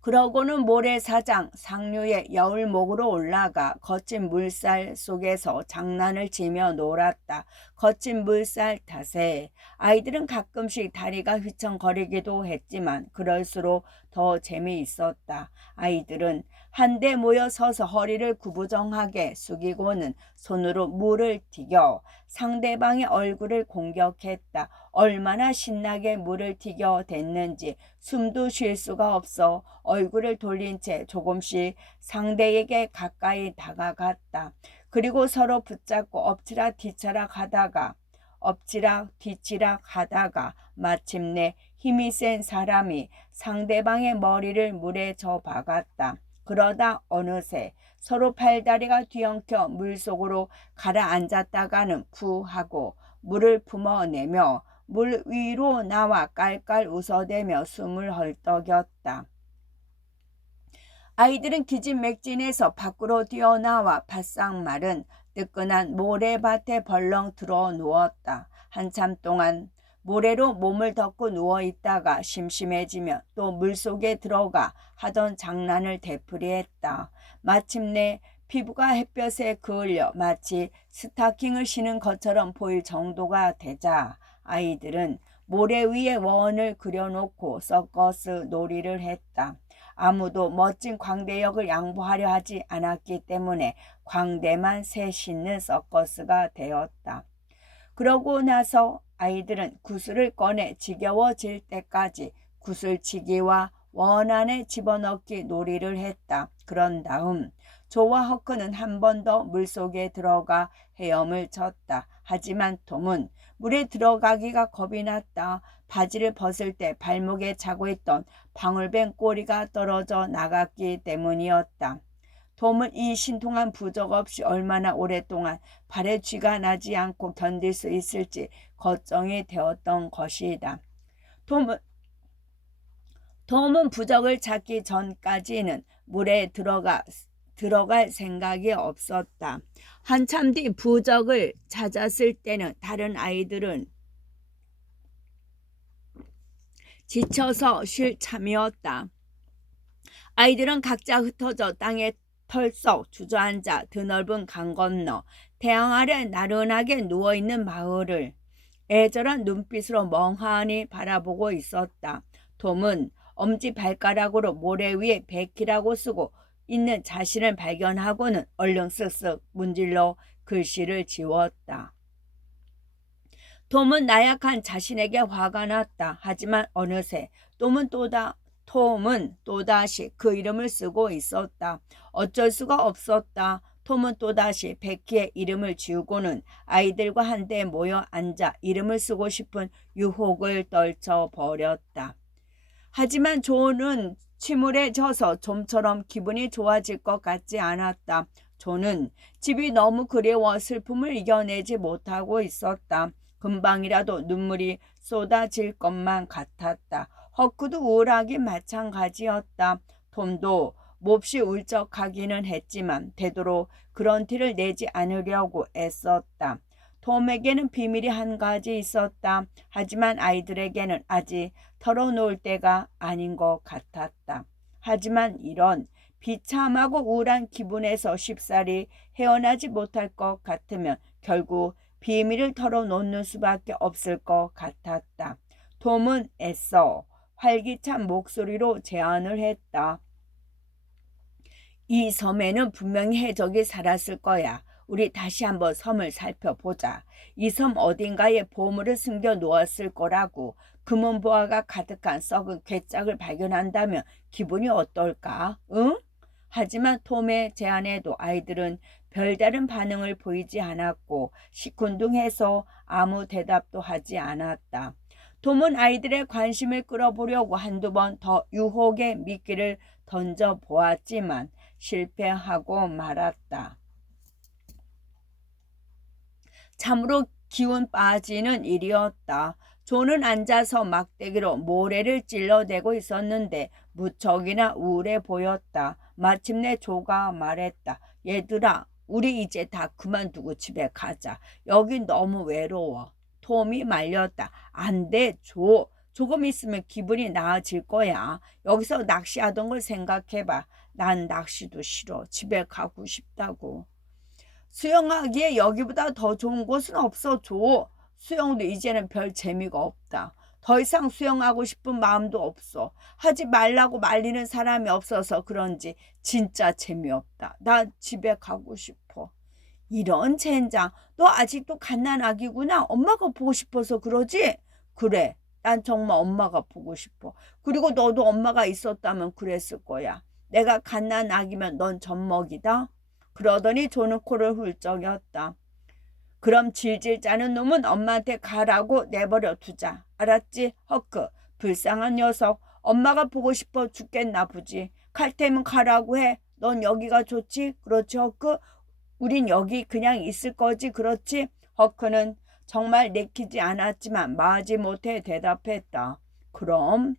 그러고는 모래사장 상류의 여울목으로 올라가 거친 물살 속에서 장난을 치며 놀았다. 거친 물살 탓에 아이들은 가끔씩 다리가 휘청거리기도 했지만 그럴수록 더 재미있었다. 아이들은 한데 모여 서서 허리를 구부정하게 숙이고는 손으로 물을 튀겨 상대방의 얼굴을 공격했다. 얼마나 신나게 물을 튀겨 댔는지 숨도 쉴 수가 없어 얼굴을 돌린 채 조금씩 상대에게 가까이 다가갔다. 그리고 서로 붙잡고 엎치락 뒤치락 하다가 마침내 힘이 센 사람이 상대방의 머리를 물에 저 박았다. 그러다 어느새 서로 팔다리가 뒤엉켜 물속으로 가라앉았다가는 푸 하고 물을 품어내며 물 위로 나와 깔깔 웃어대며 숨을 헐떡였다. 아이들은 기진맥진해서 밖으로 뛰어나와 바싹 마른 뜨끈한 모래밭에 벌렁 들어 누웠다. 한참 동안 모래로 몸을 덮고 누워 있다가 심심해지면 또 물속에 들어가 하던 장난을 되풀이했다. 마침내 피부가 햇볕에 그을려 마치 스타킹을 신은 것처럼 보일 정도가 되자 아이들은 모래 위에 원을 그려놓고 서커스 놀이를 했다. 아무도 멋진 광대역을 양보하려 하지 않았기 때문에 광대만 새 싣는 서커스가 되었다. 그러고 나서 아이들은 구슬을 꺼내 지겨워질 때까지 구슬치기와 원 안에 집어넣기 놀이를 했다. 그런 다음 조와 허크는 한 번 더 물속에 들어가 헤엄을 쳤다. 하지만 톰은 물에 들어가기가 겁이 났다. 바지를 벗을 때 발목에 차고 있던 방울뱀 꼬리가 떨어져 나갔기 때문이었다. 톰은 이 신통한 부적 없이 얼마나 오랫동안 발에 쥐가 나지 않고 견딜 수 있을지 걱정이 되었던 것이다. 톰은 부적을 찾기 전까지는 물에 들어갈 생각이 없었다. 한참 뒤 부적을 찾았을 때는 다른 아이들은 지쳐서 쉴 참이었다. 아이들은 각자 흩어져 땅에 털썩 주저앉아 드넓은 강 건너 태양 아래 나른하게 누워있는 마을을 애절한 눈빛으로 멍하니 바라보고 있었다. 톰은 엄지발가락으로 모래 위에 베키라고 쓰고 있는 자신을 발견하고는 얼른 쓱쓱 문질러 글씨를 지웠다. 톰은 나약한 자신에게 화가 났다. 하지만 어느새 톰은 또다시 그 이름을 쓰고 있었다. 어쩔 수가 없었다. 톰은 또다시 베키의 이름을 지우고는 아이들과 한데 모여 앉아 이름을 쓰고 싶은 유혹을 떨쳐버렸다. 하지만 존은 침울에 져서 좀처럼 기분이 좋아질 것 같지 않았다. 존은 집이 너무 그리워 슬픔을 이겨내지 못하고 있었다. 금방이라도 눈물이 쏟아질 것만 같았다. 허크도 우울하기 마찬가지였다. 톰도 몹시 울적하기는 했지만 되도록 그런 티를 내지 않으려고 애썼다. 톰에게는 비밀이 한 가지 있었다. 하지만 아이들에게는 아직 털어놓을 때가 아닌 것 같았다. 하지만 이런 비참하고 우울한 기분에서 쉽사리 헤어나지 못할 것 같으면 결국 비밀을 털어놓는 수밖에 없을 것 같았다. 톰은 애써 활기찬 목소리로 제안을 했다. 이 섬에는 분명히 해적이 살았을 거야. 우리 다시 한번 섬을 살펴보자. 이 섬 어딘가에 보물을 숨겨 놓았을 거라고. 금은보화가 가득한 썩은 괴짝을 발견한다면 기분이 어떨까? 응? 하지만 톰의 제안에도 아이들은 별다른 반응을 보이지 않았고 시큰둥해서 아무 대답도 하지 않았다. 톰은 아이들의 관심을 끌어보려고 한두 번 더 유혹의 미끼를 던져보았지만 실패하고 말았다. 참으로 기운 빠지는 일이었다. 존은 앉아서 막대기로 모래를 찔러대고 있었는데 무척이나 우울해 보였다. 마침내 조가 말했다. 얘들아, 우리 이제 다 그만두고 집에 가자. 여긴 너무 외로워. 톰이 말렸다. 안 돼, 조. 조금 있으면 기분이 나아질 거야. 여기서 낚시하던 걸 생각해봐. 난 낚시도 싫어. 집에 가고 싶다고. 수영하기에 여기보다 더 좋은 곳은 없어, 조. 수영도 이제는 별 재미가 없다. 더 이상 수영하고 싶은 마음도 없어. 하지 말라고 말리는 사람이 없어서 그런지 진짜 재미없다. 나 집에 가고 싶어. 이런 젠장. 너 아직도 갓난아기구나. 엄마가 보고 싶어서 그러지? 그래. 난 정말 엄마가 보고 싶어. 그리고 너도 엄마가 있었다면 그랬을 거야. 내가 갓난아기면 넌 젖먹이다. 그러더니 조는 코를 훌쩍였다. 그럼 질질 짜는 놈은 엄마한테 가라고 내버려 두자. 알았지? 허크. 불쌍한 녀석. 엄마가 보고 싶어 죽겠나 보지. 갈 테면 가라고 해. 넌 여기가 좋지? 그렇지, 허크? 우린 여기 그냥 있을 거지? 그렇지? 허크는 정말 내키지 않았지만 마지못해 대답했다. 그럼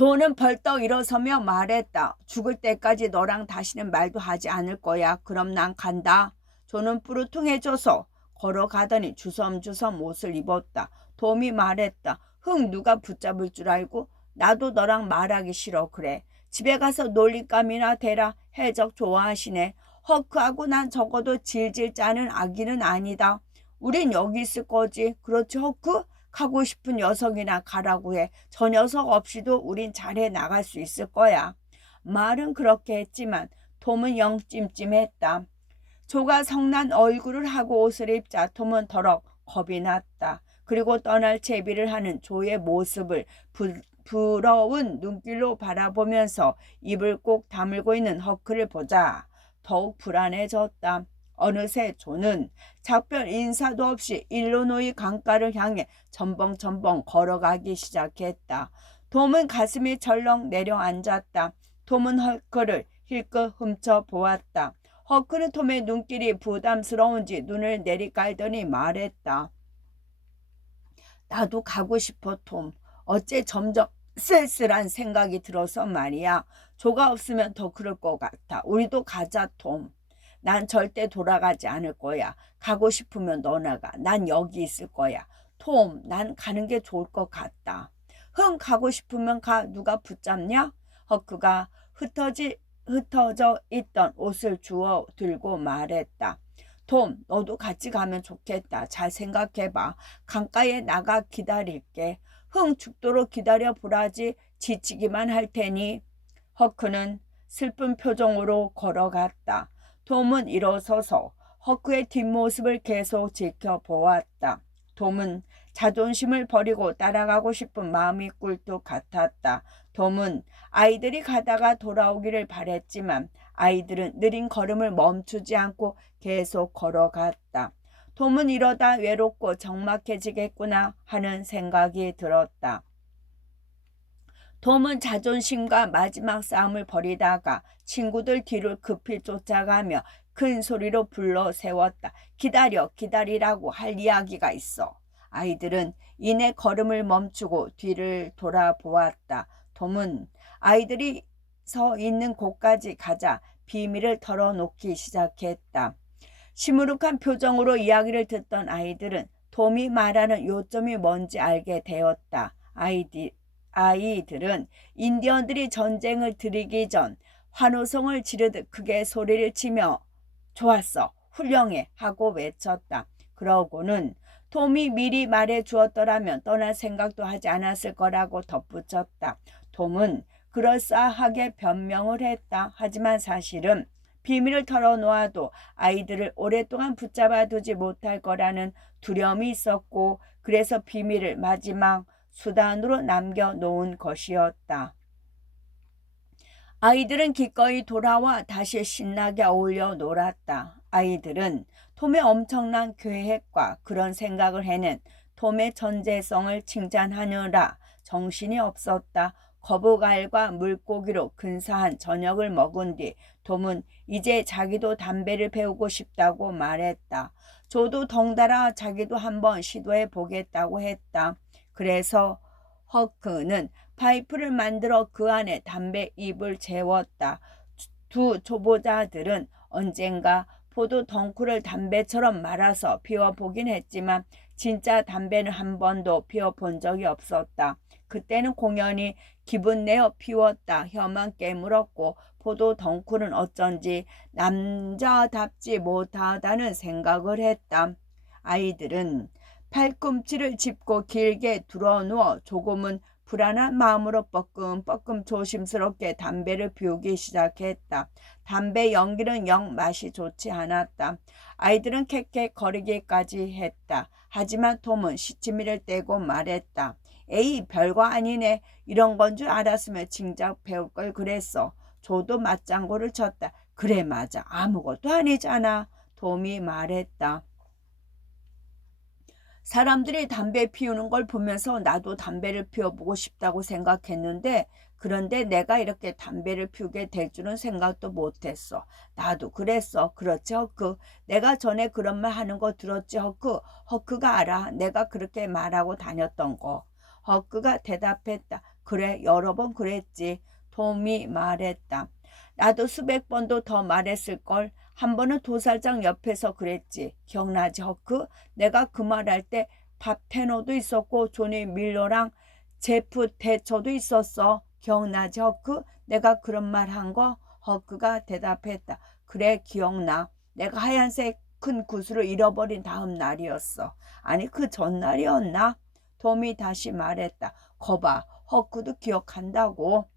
조는 벌떡 일어서며 말했다. 죽을 때까지 너랑 다시는 말도 하지 않을 거야. 그럼 난 간다. 조는 뿌르퉁해져서 걸어가더니 주섬주섬 옷을 입었다. 톰이 말했다. 흥, 누가 붙잡을 줄 알고? 나도 너랑 말하기 싫어. 그래. 집에 가서 놀림감이나 대라. 해적 좋아하시네. 허크하고 난 적어도 질질 짜는 아기는 아니다. 우린 여기 있을 거지. 그렇지, 허크? 가고 싶은 녀석이나 가라고 해. 저 녀석 없이도 우린 잘해 나갈 수 있을 거야. 말은 그렇게 했지만 톰은 영 찜찜했다. 조가 성난 얼굴을 하고 옷을 입자 톰은 더럭 겁이 났다. 그리고 떠날 채비를 하는 조의 모습을 부러운 눈길로 바라보면서 입을 꼭 다물고 있는 허크를 보자 더욱 불안해졌다. 어느새 조는 작별 인사도 없이 일로노이 강가를 향해 첨벙첨벙 걸어가기 시작했다. 톰은 가슴이 절렁 내려앉았다. 톰은 허크를 힐끗 훔쳐보았다. 허크는 톰의 눈길이 부담스러운지 눈을 내리깔더니 말했다. 나도 가고 싶어, 톰. 어째 점점 쓸쓸한 생각이 들어서 말이야. 조가 없으면 더 그럴 것 같아. 우리도 가자, 톰. 난 절대 돌아가지 않을 거야. 가고 싶으면 너나 가. 난 여기 있을 거야. 톰, 난 가는 게 좋을 것 같다. 흥, 가고 싶으면 가. 누가 붙잡냐? 허크가 흩어져 있던 옷을 주워 들고 말했다. 톰, 너도 같이 가면 좋겠다. 잘 생각해봐. 강가에 나가 기다릴게. 흥, 죽도록 기다려 보라지. 지치기만 할 테니. 허크는 슬픈 표정으로 걸어갔다. 톰은 일어서서 허크의 뒷모습을 계속 지켜보았다. 톰은 자존심을 버리고 따라가고 싶은 마음이 꿀뚝 같았다. 톰은 아이들이 가다가 돌아오기를 바랬지만 아이들은 느린 걸음을 멈추지 않고 계속 걸어갔다. 톰은 이러다 외롭고 적막해지겠구나 하는 생각이 들었다. 톰은 자존심과 마지막 싸움을 벌이다가 친구들 뒤를 급히 쫓아가며 큰 소리로 불러 세웠다. 기다려, 기다리라고 할 이야기가 있어. 아이들은 이내 걸음을 멈추고 뒤를 돌아보았다. 톰은 아이들이 서 있는 곳까지 가자 비밀을 털어놓기 시작했다. 시무룩한 표정으로 이야기를 듣던 아이들은 톰이 말하는 요점이 뭔지 알게 되었다. 아이들은 인디언들이 전쟁을 들이기 전 환호성을 지르듯 크게 소리를 치며 좋았어, 훌륭해 하고 외쳤다. 그러고는 톰이 미리 말해 주었더라면 떠날 생각도 하지 않았을 거라고 덧붙였다. 톰은 그럴싸하게 변명을 했다. 하지만 사실은 비밀을 털어놓아도 아이들을 오랫동안 붙잡아 두지 못할 거라는 두려움이 있었고 그래서 비밀을 마지막 수단으로 남겨놓은 것이었다. 아이들은 기꺼이 돌아와 다시 신나게 어울려 놀았다. 아이들은 톰의 엄청난 계획과 그런 생각을 해낸 톰의 천재성을 칭찬하느라 정신이 없었다. 거북알과 물고기로 근사한 저녁을 먹은 뒤 톰은 이제 자기도 담배를 배우고 싶다고 말했다. 조도 덩달아 자기도 한번 시도해 보겠다고 했다. 그래서 허크는 파이프를 만들어 그 안에 담배 잎을 재웠다. 두 초보자들은 언젠가 포도 덩쿨을 담배처럼 말아서 피워보긴 했지만 진짜 담배는 한 번도 피워본 적이 없었다. 그때는 공연히 기분 내어 피웠다 혀만 깨물었고 포도 덩쿨은 어쩐지 남자답지 못하다는 생각을 했다. 아이들은 팔꿈치를 짚고 길게 드러누워 조금은 불안한 마음으로 뻐끔뻐끔 조심스럽게 담배를 피우기 시작했다. 담배 연기는 영 맛이 좋지 않았다. 아이들은 캑캑 거리기까지 했다. 하지만 톰은 시치미를 떼고 말했다. 에이, 별거 아니네. 이런 건 줄 알았으면 진작 배울 걸 그랬어. 조도 맞장구를 쳤다. 그래, 맞아. 아무것도 아니잖아. 톰이 말했다. 사람들이 담배 피우는 걸 보면서 나도 담배를 피워보고 싶다고 생각했는데 그런데 내가 이렇게 담배를 피우게 될 줄은 생각도 못했어. 나도 그랬어. 그렇지, 허크? 내가 전에 그런 말 하는 거 들었지, 허크? 허크가 알아. 내가 그렇게 말하고 다녔던 거. 허크가 대답했다. 그래, 여러 번 그랬지. 톰이 말했다. 나도 수백 번도 더 말했을걸. 한 번은 도살장 옆에서 그랬지. 기억나지, 허크? 내가 그 말할 때 밥 테너도 있었고 조니 밀러랑 제프 대처도 있었어. 기억나지, 허크? 내가 그런 말 한 거? 허크가 대답했다. 그래, 기억나. 내가 하얀색 큰 구슬을 잃어버린 다음 날이었어. 아니, 그 전날이었나? 톰이 다시 말했다. 거봐, 허크도 기억한다고.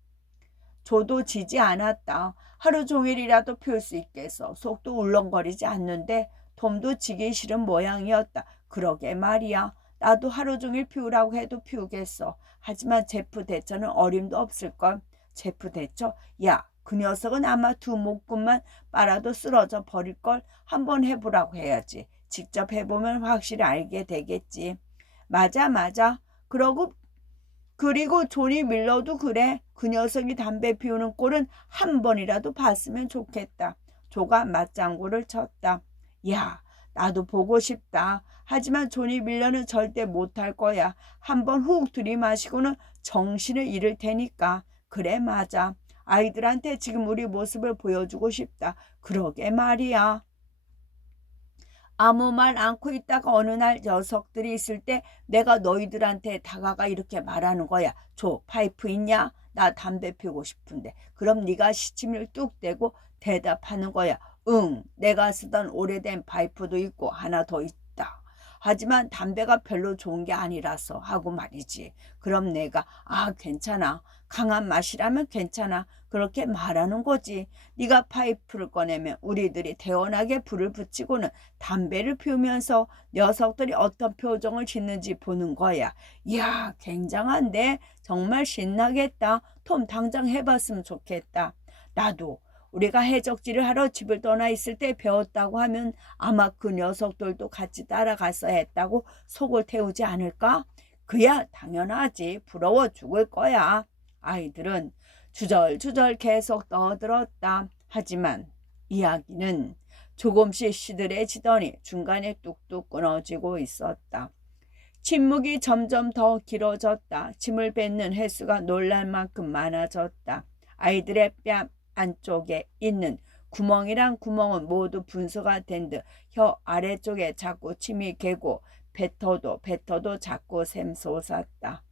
저도 지지 않았다. 하루 종일이라도 피울 수 있겠어. 속도 울렁거리지 않는데 톰도 지기 싫은 모양이었다. 그러게 말이야. 나도 하루 종일 피우라고 해도 피우겠어. 하지만 제프 대처는 어림도 없을걸. 제프 대처? 야, 그 녀석은 아마 두 목구만 빨아도 쓰러져 버릴걸. 한번 해보라고 해야지. 직접 해보면 확실히 알게 되겠지. 맞아, 맞아. 그리고 조니 밀러도 그래. 그 녀석이 담배 피우는 꼴은 한 번이라도 봤으면 좋겠다. 조가 맞장구를 쳤다. 야, 나도 보고 싶다. 하지만 조니 밀러는 절대 못할 거야. 한번 훅 들이마시고는 정신을 잃을 테니까. 그래, 맞아. 아이들한테 지금 우리 모습을 보여주고 싶다. 그러게 말이야. 아무 말 않고 있다가 어느 날 녀석들이 있을 때 내가 너희들한테 다가가 이렇게 말하는 거야. 줘, 파이프 있냐? 나 담배 피우고 싶은데. 그럼 네가 시침을 뚝 떼고 대답하는 거야. 응, 내가 쓰던 오래된 파이프도 있고 하나 더 있다. 하지만 담배가 별로 좋은 게 아니라서 하고 말이지. 그럼 내가 괜찮아. 강한 맛이라면 괜찮아. 그렇게 말하는 거지. 네가 파이프를 꺼내면 우리들이 대원하게 불을 붙이고는 담배를 피우면서 녀석들이 어떤 표정을 짓는지 보는 거야. 이야, 굉장한데? 정말 신나겠다. 톰 당장 해봤으면 좋겠다. 나도. 우리가 해적질을 하러 집을 떠나 있을 때 배웠다고 하면 아마 그 녀석들도 같이 따라가서 했다고 속을 태우지 않을까? 그야 당연하지. 부러워 죽을 거야. 아이들은 주절주절 계속 떠들었다. 하지만 이야기는 조금씩 시들해지더니 중간에 뚝뚝 끊어지고 있었다. 침묵이 점점 더 길어졌다. 침을 뱉는 횟수가 놀랄 만큼 많아졌다. 아이들의 뺨 안쪽에 있는 구멍이란 구멍은 모두 분수가 된 듯 혀 아래쪽에 자꾸 침이 개고 뱉어도 자꾸 샘솟았다.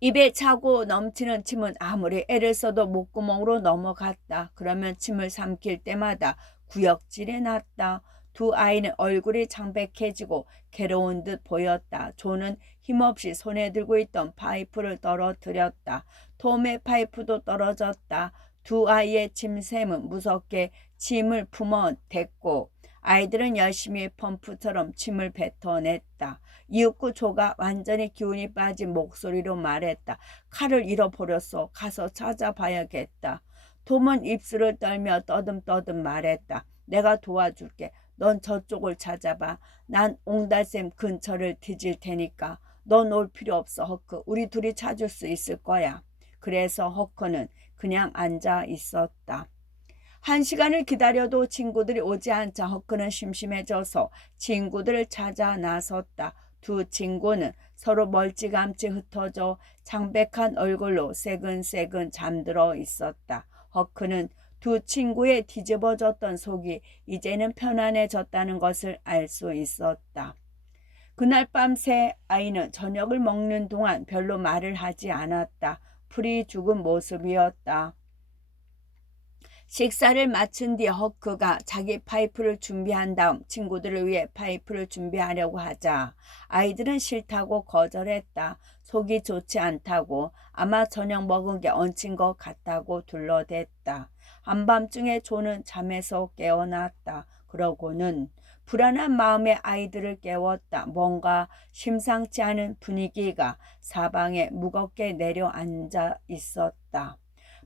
입에 차고 넘치는 침은 아무리 애를 써도 목구멍으로 넘어갔다. 그러면 침을 삼킬 때마다 구역질이 났다. 두 아이는 얼굴이 창백해지고 괴로운 듯 보였다. 조는 힘없이 손에 들고 있던 파이프를 떨어뜨렸다. 톰의 파이프도 떨어졌다. 두 아이의 침샘은 무섭게 침을 품어댔고 아이들은 열심히 펌프처럼 침을 뱉어냈다. 이윽고 조가 완전히 기운이 빠진 목소리로 말했다. 칼을 잃어버렸어. 가서 찾아봐야겠다. 톰은 입술을 떨며 떠듬떠듬 말했다. 내가 도와줄게. 넌 저쪽을 찾아봐. 난 옹달샘 근처를 뒤질 테니까. 넌 올 필요 없어, 허크. 우리 둘이 찾을 수 있을 거야. 그래서 허크는 그냥 앉아 있었다. 1시간을 기다려도 친구들이 오지 않자 허크는 심심해져서 친구들을 찾아 나섰다. 두 친구는 서로 멀찌감치 흩어져 창백한 얼굴로 새근새근 잠들어 있었다. 허크는 두 친구의 뒤집어졌던 속이 이제는 편안해졌다는 것을 알 수 있었다. 그날 밤 새 아이는 저녁을 먹는 동안 별로 말을 하지 않았다. 풀이 죽은 모습이었다. 식사를 마친 뒤 허크가 자기 파이프를 준비한 다음 친구들을 위해 파이프를 준비하려고 하자 아이들은 싫다고 거절했다. 속이 좋지 않다고 아마 저녁 먹은 게 얹힌 것 같다고 둘러댔다. 한밤중에 조는 잠에서 깨어났다. 그러고는 불안한 마음에 아이들을 깨웠다. 뭔가 심상치 않은 분위기가 사방에 무겁게 내려앉아 있었다.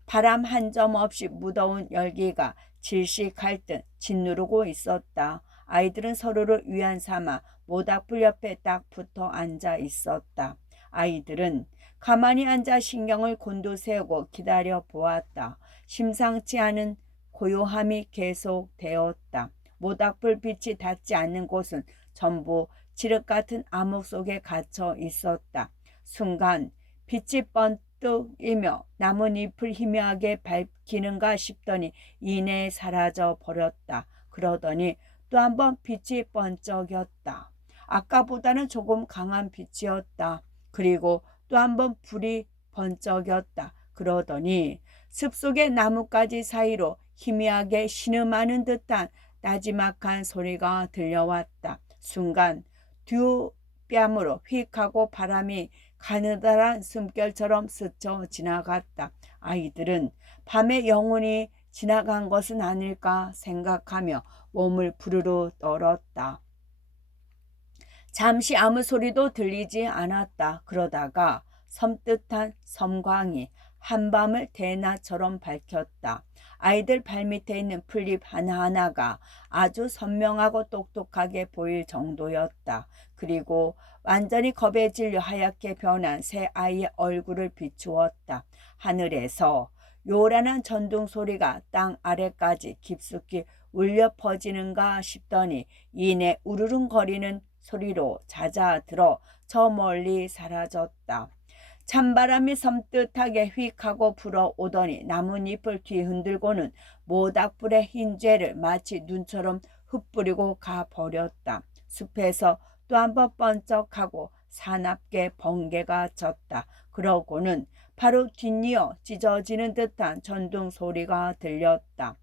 바람 한 점 없이 무더운 열기가 질식할 듯 짓누르고 있었다. 아이들은 서로를 위안 삼아 모닥불 옆에 딱 붙어 앉아 있었다. 아이들은 가만히 앉아 신경을 곤두세우고 기다려 보았다. 심상치 않은 고요함이 계속되었다. 모닥불 빛이 닿지 않는 곳은 전부 칠흑 같은 암흑 속에 갇혀 있었다. 순간 빛이 번뜩이며 나뭇잎을 희미하게 밝히는가 싶더니 이내에 사라져 버렸다. 그러더니 또 한 번 빛이 번쩍였다. 아까보다는 조금 강한 빛이었다. 그리고 또 한 번 불이 번쩍였다. 그러더니 숲속의 나뭇가지 사이로 희미하게 신음하는 듯한 나지막한 소리가 들려왔다. 순간 두 뺨으로 휙 하고 바람이 가느다란 숨결처럼 스쳐 지나갔다. 아이들은 밤에 영혼이 지나간 것은 아닐까 생각하며 몸을 부르르 떨었다. 잠시 아무 소리도 들리지 않았다. 그러다가 섬뜩한 섬광이 한밤을 대낮처럼 밝혔다. 아이들 발밑에 있는 풀잎 하나하나가 아주 선명하고 똑똑하게 보일 정도였다. 그리고 완전히 겁에 질려 하얗게 변한 새 아이의 얼굴을 비추었다. 하늘에서 요란한 전등 소리가 땅 아래까지 깊숙이 울려 퍼지는가 싶더니 이내 우르릉거리는 소리로 잦아들어 저 멀리 사라졌다. 찬바람이 섬뜩하게 휙 하고 불어오더니 나뭇잎을 뒤흔들고는 모닥불의 흰 죄를 마치 눈처럼 흩뿌리고 가버렸다. 숲에서 또 한 번 번쩍하고 사납게 번개가 쳤다. 그러고는 바로 뒷이어 찢어지는 듯한 전등 소리가 들렸다.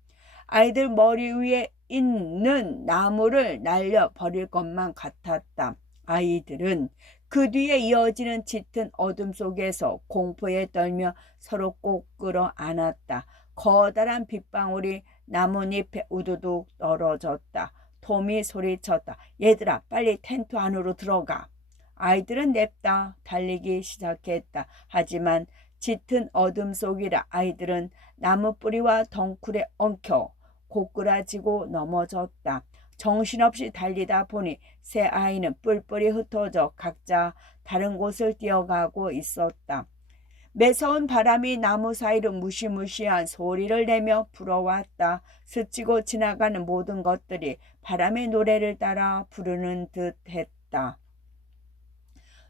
아이들 머리 위에 있는 나무를 날려버릴 것만 같았다. 아이들은 그 뒤에 이어지는 짙은 어둠 속에서 공포에 떨며 서로 꼭 끌어안았다. 커다란 빗방울이 나뭇잎에 우두둑 떨어졌다. 톰이 소리쳤다. 얘들아, 빨리 텐트 안으로 들어가. 아이들은 냅다 달리기 시작했다. 하지만 짙은 어둠 속이라 아이들은 나무 뿌리와 덩쿨에 엉켜 고꾸라지고 넘어졌다. 정신없이 달리다 보니 세 아이는 뿔뿔이 흩어져 각자 다른 곳을 뛰어가고 있었다. 매서운 바람이 나무 사이로 무시무시한 소리를 내며 불어왔다. 스치고 지나가는 모든 것들이 바람의 노래를 따라 부르는 듯 했다.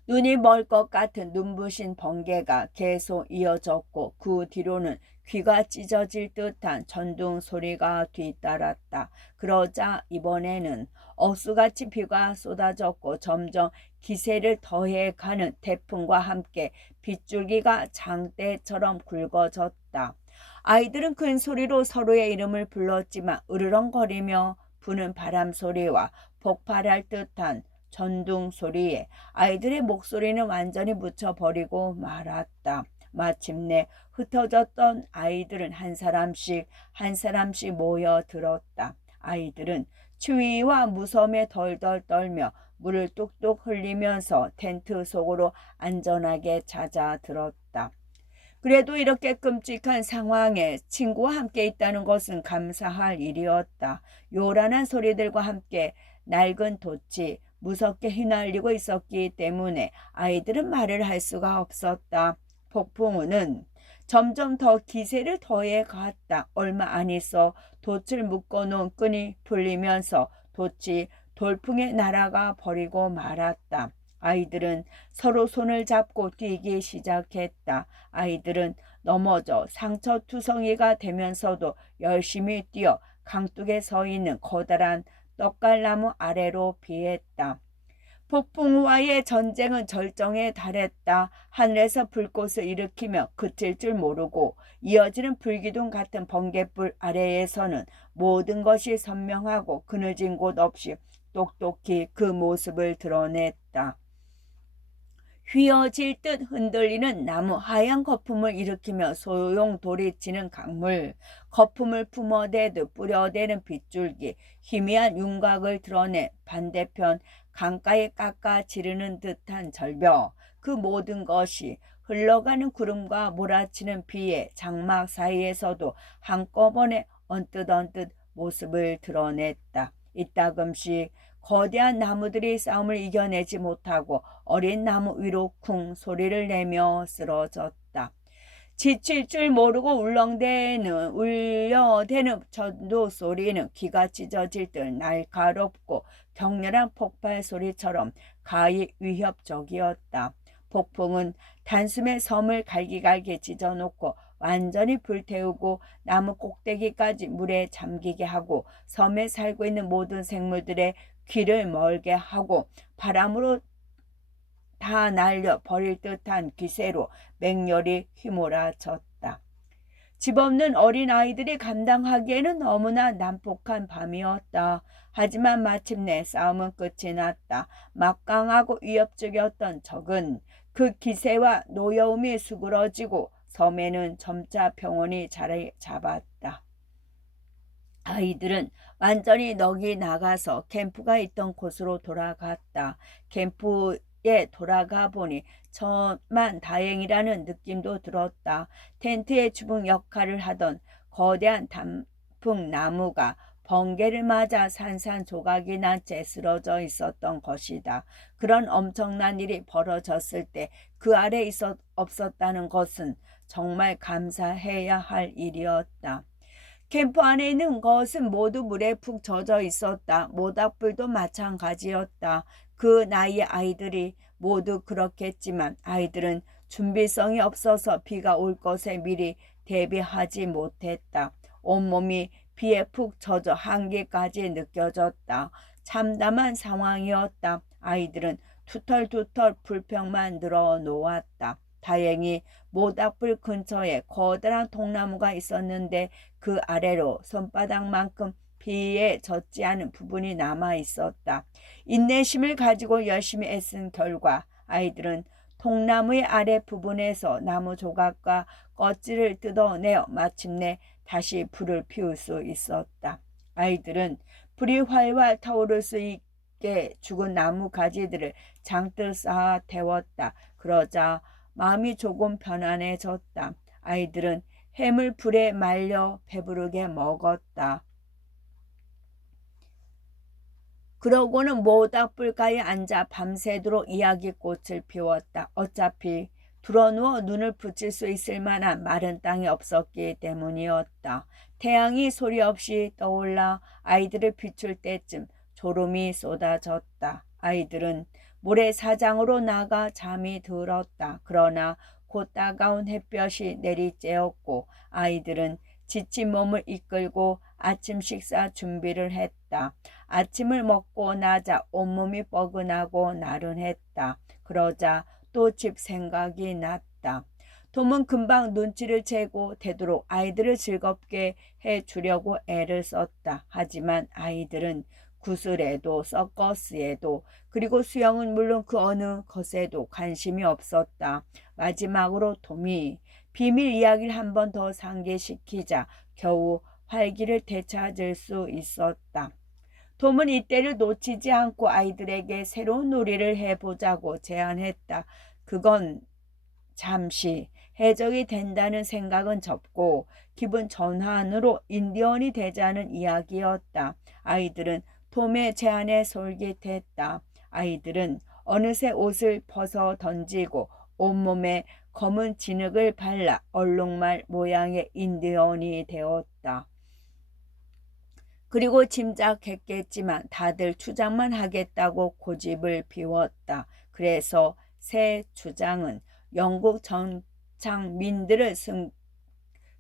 눈이 멀 것 같은 눈부신 번개가 계속 이어졌고 그 뒤로는 귀가 찢어질 듯한 전등 소리가 뒤따랐다. 그러자 이번에는 억수같이 비가 쏟아졌고 점점 기세를 더해가는 태풍과 함께 빗줄기가 장대처럼 굵어졌다. 아이들은 큰 소리로 서로의 이름을 불렀지만 으르렁거리며 부는 바람 소리와 폭발할 듯한 전등 소리에 아이들의 목소리는 완전히 묻혀버리고 말았다. 마침내 흩어졌던 아이들은 한 사람씩 모여들었다. 아이들은 추위와 무섬에 덜덜 떨며 물을 뚝뚝 흘리면서 텐트 속으로 안전하게 찾아들었다. 그래도 이렇게 끔찍한 상황에 친구와 함께 있다는 것은 감사할 일이었다. 요란한 소리들과 함께 낡은 돛이 무섭게 휘날리고 있었기 때문에 아이들은 말을 할 수가 없었다. 폭풍우는 점점 더 기세를 더해 갔다. 얼마 안 있어 돛을 묶어놓은 끈이 풀리면서 돛이 돌풍에 날아가 버리고 말았다. 아이들은 서로 손을 잡고 뛰기 시작했다. 아이들은 넘어져 상처투성이가 되면서도 열심히 뛰어 강둑에 서 있는 커다란 떡갈나무 아래로 피했다. 폭풍우와의 전쟁은 절정에 달했다. 하늘에서 불꽃을 일으키며 그칠 줄 모르고 이어지는 불기둥 같은 번갯불 아래에서는 모든 것이 선명하고 그늘진 곳 없이 똑똑히 그 모습을 드러냈다. 휘어질 듯 흔들리는 나무, 하얀 거품을 일으키며 소용돌이치는 강물, 거품을 품어대듯 뿌려대는 빗줄기, 희미한 윤곽을 드러내 반대편 강가에 깎아 지르는 듯한 절벽, 그 모든 것이 흘러가는 구름과 몰아치는 비의 장막 사이에서도 한꺼번에 언뜻 모습을 드러냈다. 이따금씩 거대한 나무들이 싸움을 이겨내지 못하고 어린 나무 위로 쿵 소리를 내며 쓰러졌다. 지칠 줄 모르고 울려대는 전도 소리는 귀가 찢어질 듯 날카롭고 격렬한 폭발 소리처럼 가히 위협적이었다. 폭풍은 단숨에 섬을 갈기갈기 찢어놓고 완전히 불태우고 나무 꼭대기까지 물에 잠기게 하고 섬에 살고 있는 모든 생물들의 귀를 멀게 하고 바람으로 다 날려 버릴 듯한 기세로 맹렬히 휘몰아쳤다. 집 없는 어린아이들이 감당하기에는 너무나 난폭한 밤이었다. 하지만 마침내 싸움은 끝이 났다. 막강하고 위협적이었던 적은 그 기세와 노여움이 수그러지고 섬에는 점차 평온이 자리 잡았다. 아이들은 완전히 넋이 나가서 캠프가 있던 곳으로 돌아갔다. 캠프에 돌아가 보니 저만 다행이라는 느낌도 들었다. 텐트의 주붕 역할을 하던 거대한 단풍나무가 번개를 맞아 산산조각이 난 채 쓰러져 있었던 것이다. 그런 엄청난 일이 벌어졌을 때 그 아래 없었다는 것은 정말 감사해야 할 일이었다. 캠프 안에 있는 것은 모두 물에 푹 젖어 있었다. 모닥불도 마찬가지였다. 그 나이의 아이들이 모두 그렇겠지만 아이들은 준비성이 없어서 비가 올 것에 미리 대비하지 못했다. 온몸이 비에 푹 젖어 한기까지 느껴졌다. 참담한 상황이었다. 아이들은 두털두털 불평만 늘어 놓았다. 다행히 모닥불 근처에 커다란 통나무가 있었는데 그 아래로 손바닥만큼 비에 젖지 않은 부분이 남아 있었다. 인내심을 가지고 열심히 애쓴 결과 아이들은 통나무의 아래 부분에서 나무 조각과 껍질을 뜯어내어 마침내 다시 불을 피울 수 있었다. 아이들은 불이 활활 타오를 수 있게 죽은 나무 가지들을 장뜰 쌓아 태웠다. 그러자 마음이 조금 편안해졌다. 아이들은 햄을 불에 말려 배부르게 먹었다. 그러고는 모닥불가에 앉아 밤새도록 이야기꽃을 피웠다. 어차피 드러누워 눈을 붙일 수 있을 만한 마른 땅이 없었기 때문이었다. 태양이 소리 없이 떠올라 아이들을 비출 때쯤 졸음이 쏟아졌다. 아이들은 모래사장으로 나가 잠이 들었다. 그러나 곧 따가운 햇볕이 내리쬐었고 아이들은 지친 몸을 이끌고 아침 식사 준비를 했다. 아침을 먹고 나자 온몸이 뻐근하고 나른했다. 그러자 또 집 생각이 났다. 톰은 금방 눈치를 채고 되도록 아이들을 즐겁게 해주려고 애를 썼다. 하지만 아이들은 구슬에도 서커스에도 그리고 수영은 물론 그 어느 것에도 관심이 없었다. 마지막으로 톰이 비밀 이야기를 한 번 더 상기시키자 겨우 활기를 되찾을 수 있었다. 톰은 이때를 놓치지 않고 아이들에게 새로운 놀이를 해보자고 제안했다. 그건 잠시 해적이 된다는 생각은 접고 기분 전환으로 인디언이 되자는 이야기였다. 아이들은 톰의 제안에 솔깃했다. 아이들은 어느새 옷을 벗어 던지고 온몸에 검은 진흙을 발라 얼룩말 모양의 인디언이 되었다. 그리고 짐작했겠지만 다들 추장만 하겠다고 고집을 피웠다. 그래서 새 추장은 영국 전창민들을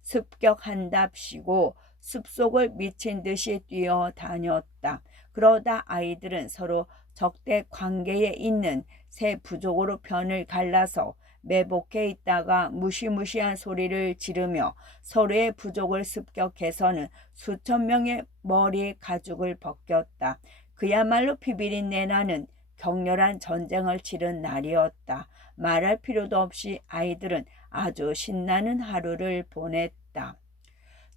습격한답시고 숲속을 미친 듯이 뛰어다녔다. 그러다 아이들은 서로 적대 관계에 있는 새 부족으로 편을 갈라서 매복해 있다가 무시무시한 소리를 지르며 서로의 부족을 습격해서는 수천 명의 머리 가죽을 벗겼다. 그야말로 피비린내 나는 격렬한 전쟁을 치른 날이었다. 말할 필요도 없이 아이들은 아주 신나는 하루를 보냈다.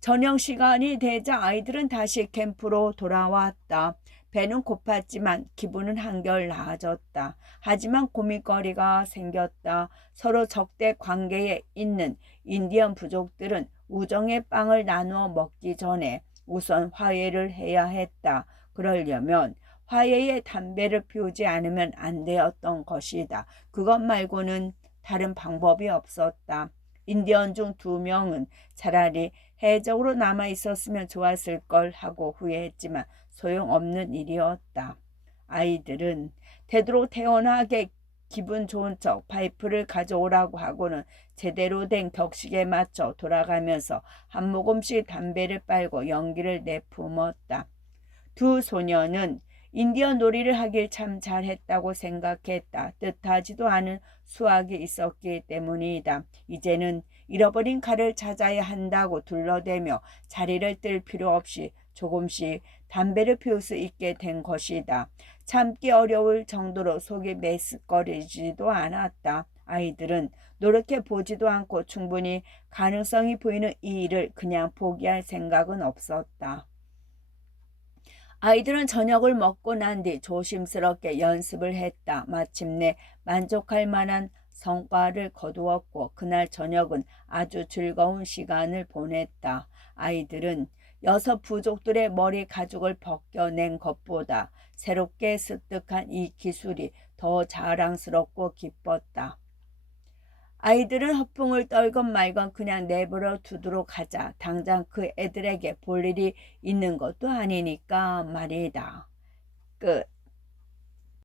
저녁 시간이 되자 아이들은 다시 캠프로 돌아왔다. 배는 고팠지만 기분은 한결 나아졌다. 하지만 고민거리가 생겼다. 서로 적대 관계에 있는 인디언 부족들은 우정의 빵을 나누어 먹기 전에 우선 화해를 해야 했다. 그러려면 화해의 담배를 피우지 않으면 안 되었던 것이다. 그것 말고는 다른 방법이 없었다. 인디언 중 2명은 차라리 해적으로 남아 있었으면 좋았을 걸 하고 후회했지만 소용없는 일이었다. 아이들은 되도록 태연하게 기분 좋은 척 파이프를 가져오라고 하고는 제대로 된 격식에 맞춰 돌아가면서 한 모금씩 담배를 빨고 연기를 내뿜었다. 두 소녀는 인디언 놀이를 하길 참 잘했다고 생각했다. 뜻하지도 않은 수확이 있었기 때문이다. 이제는 잃어버린 칼을 찾아야 한다고 둘러대며 자리를 뜰 필요 없이 조금씩 담배를 피울 수 있게 된 것이다. 참기 어려울 정도로 속이 메스꺼리지도 않았다. 아이들은 노력해 보지도 않고 충분히 가능성이 보이는 이 일을 그냥 포기할 생각은 없었다. 아이들은 저녁을 먹고 난 뒤 조심스럽게 연습을 했다. 마침내 만족할 만한 성과를 거두었고 그날 저녁은 아주 즐거운 시간을 보냈다. 아이들은 여섯 부족들의 머리 가죽을 벗겨낸 것보다 새롭게 습득한 이 기술이 더 자랑스럽고 기뻤다. 아이들은 허풍을 떨건 말건 그냥 내버려 두도록 하자. 당장 그 애들에게 볼 일이 있는 것도 아니니까 말이다. 끝.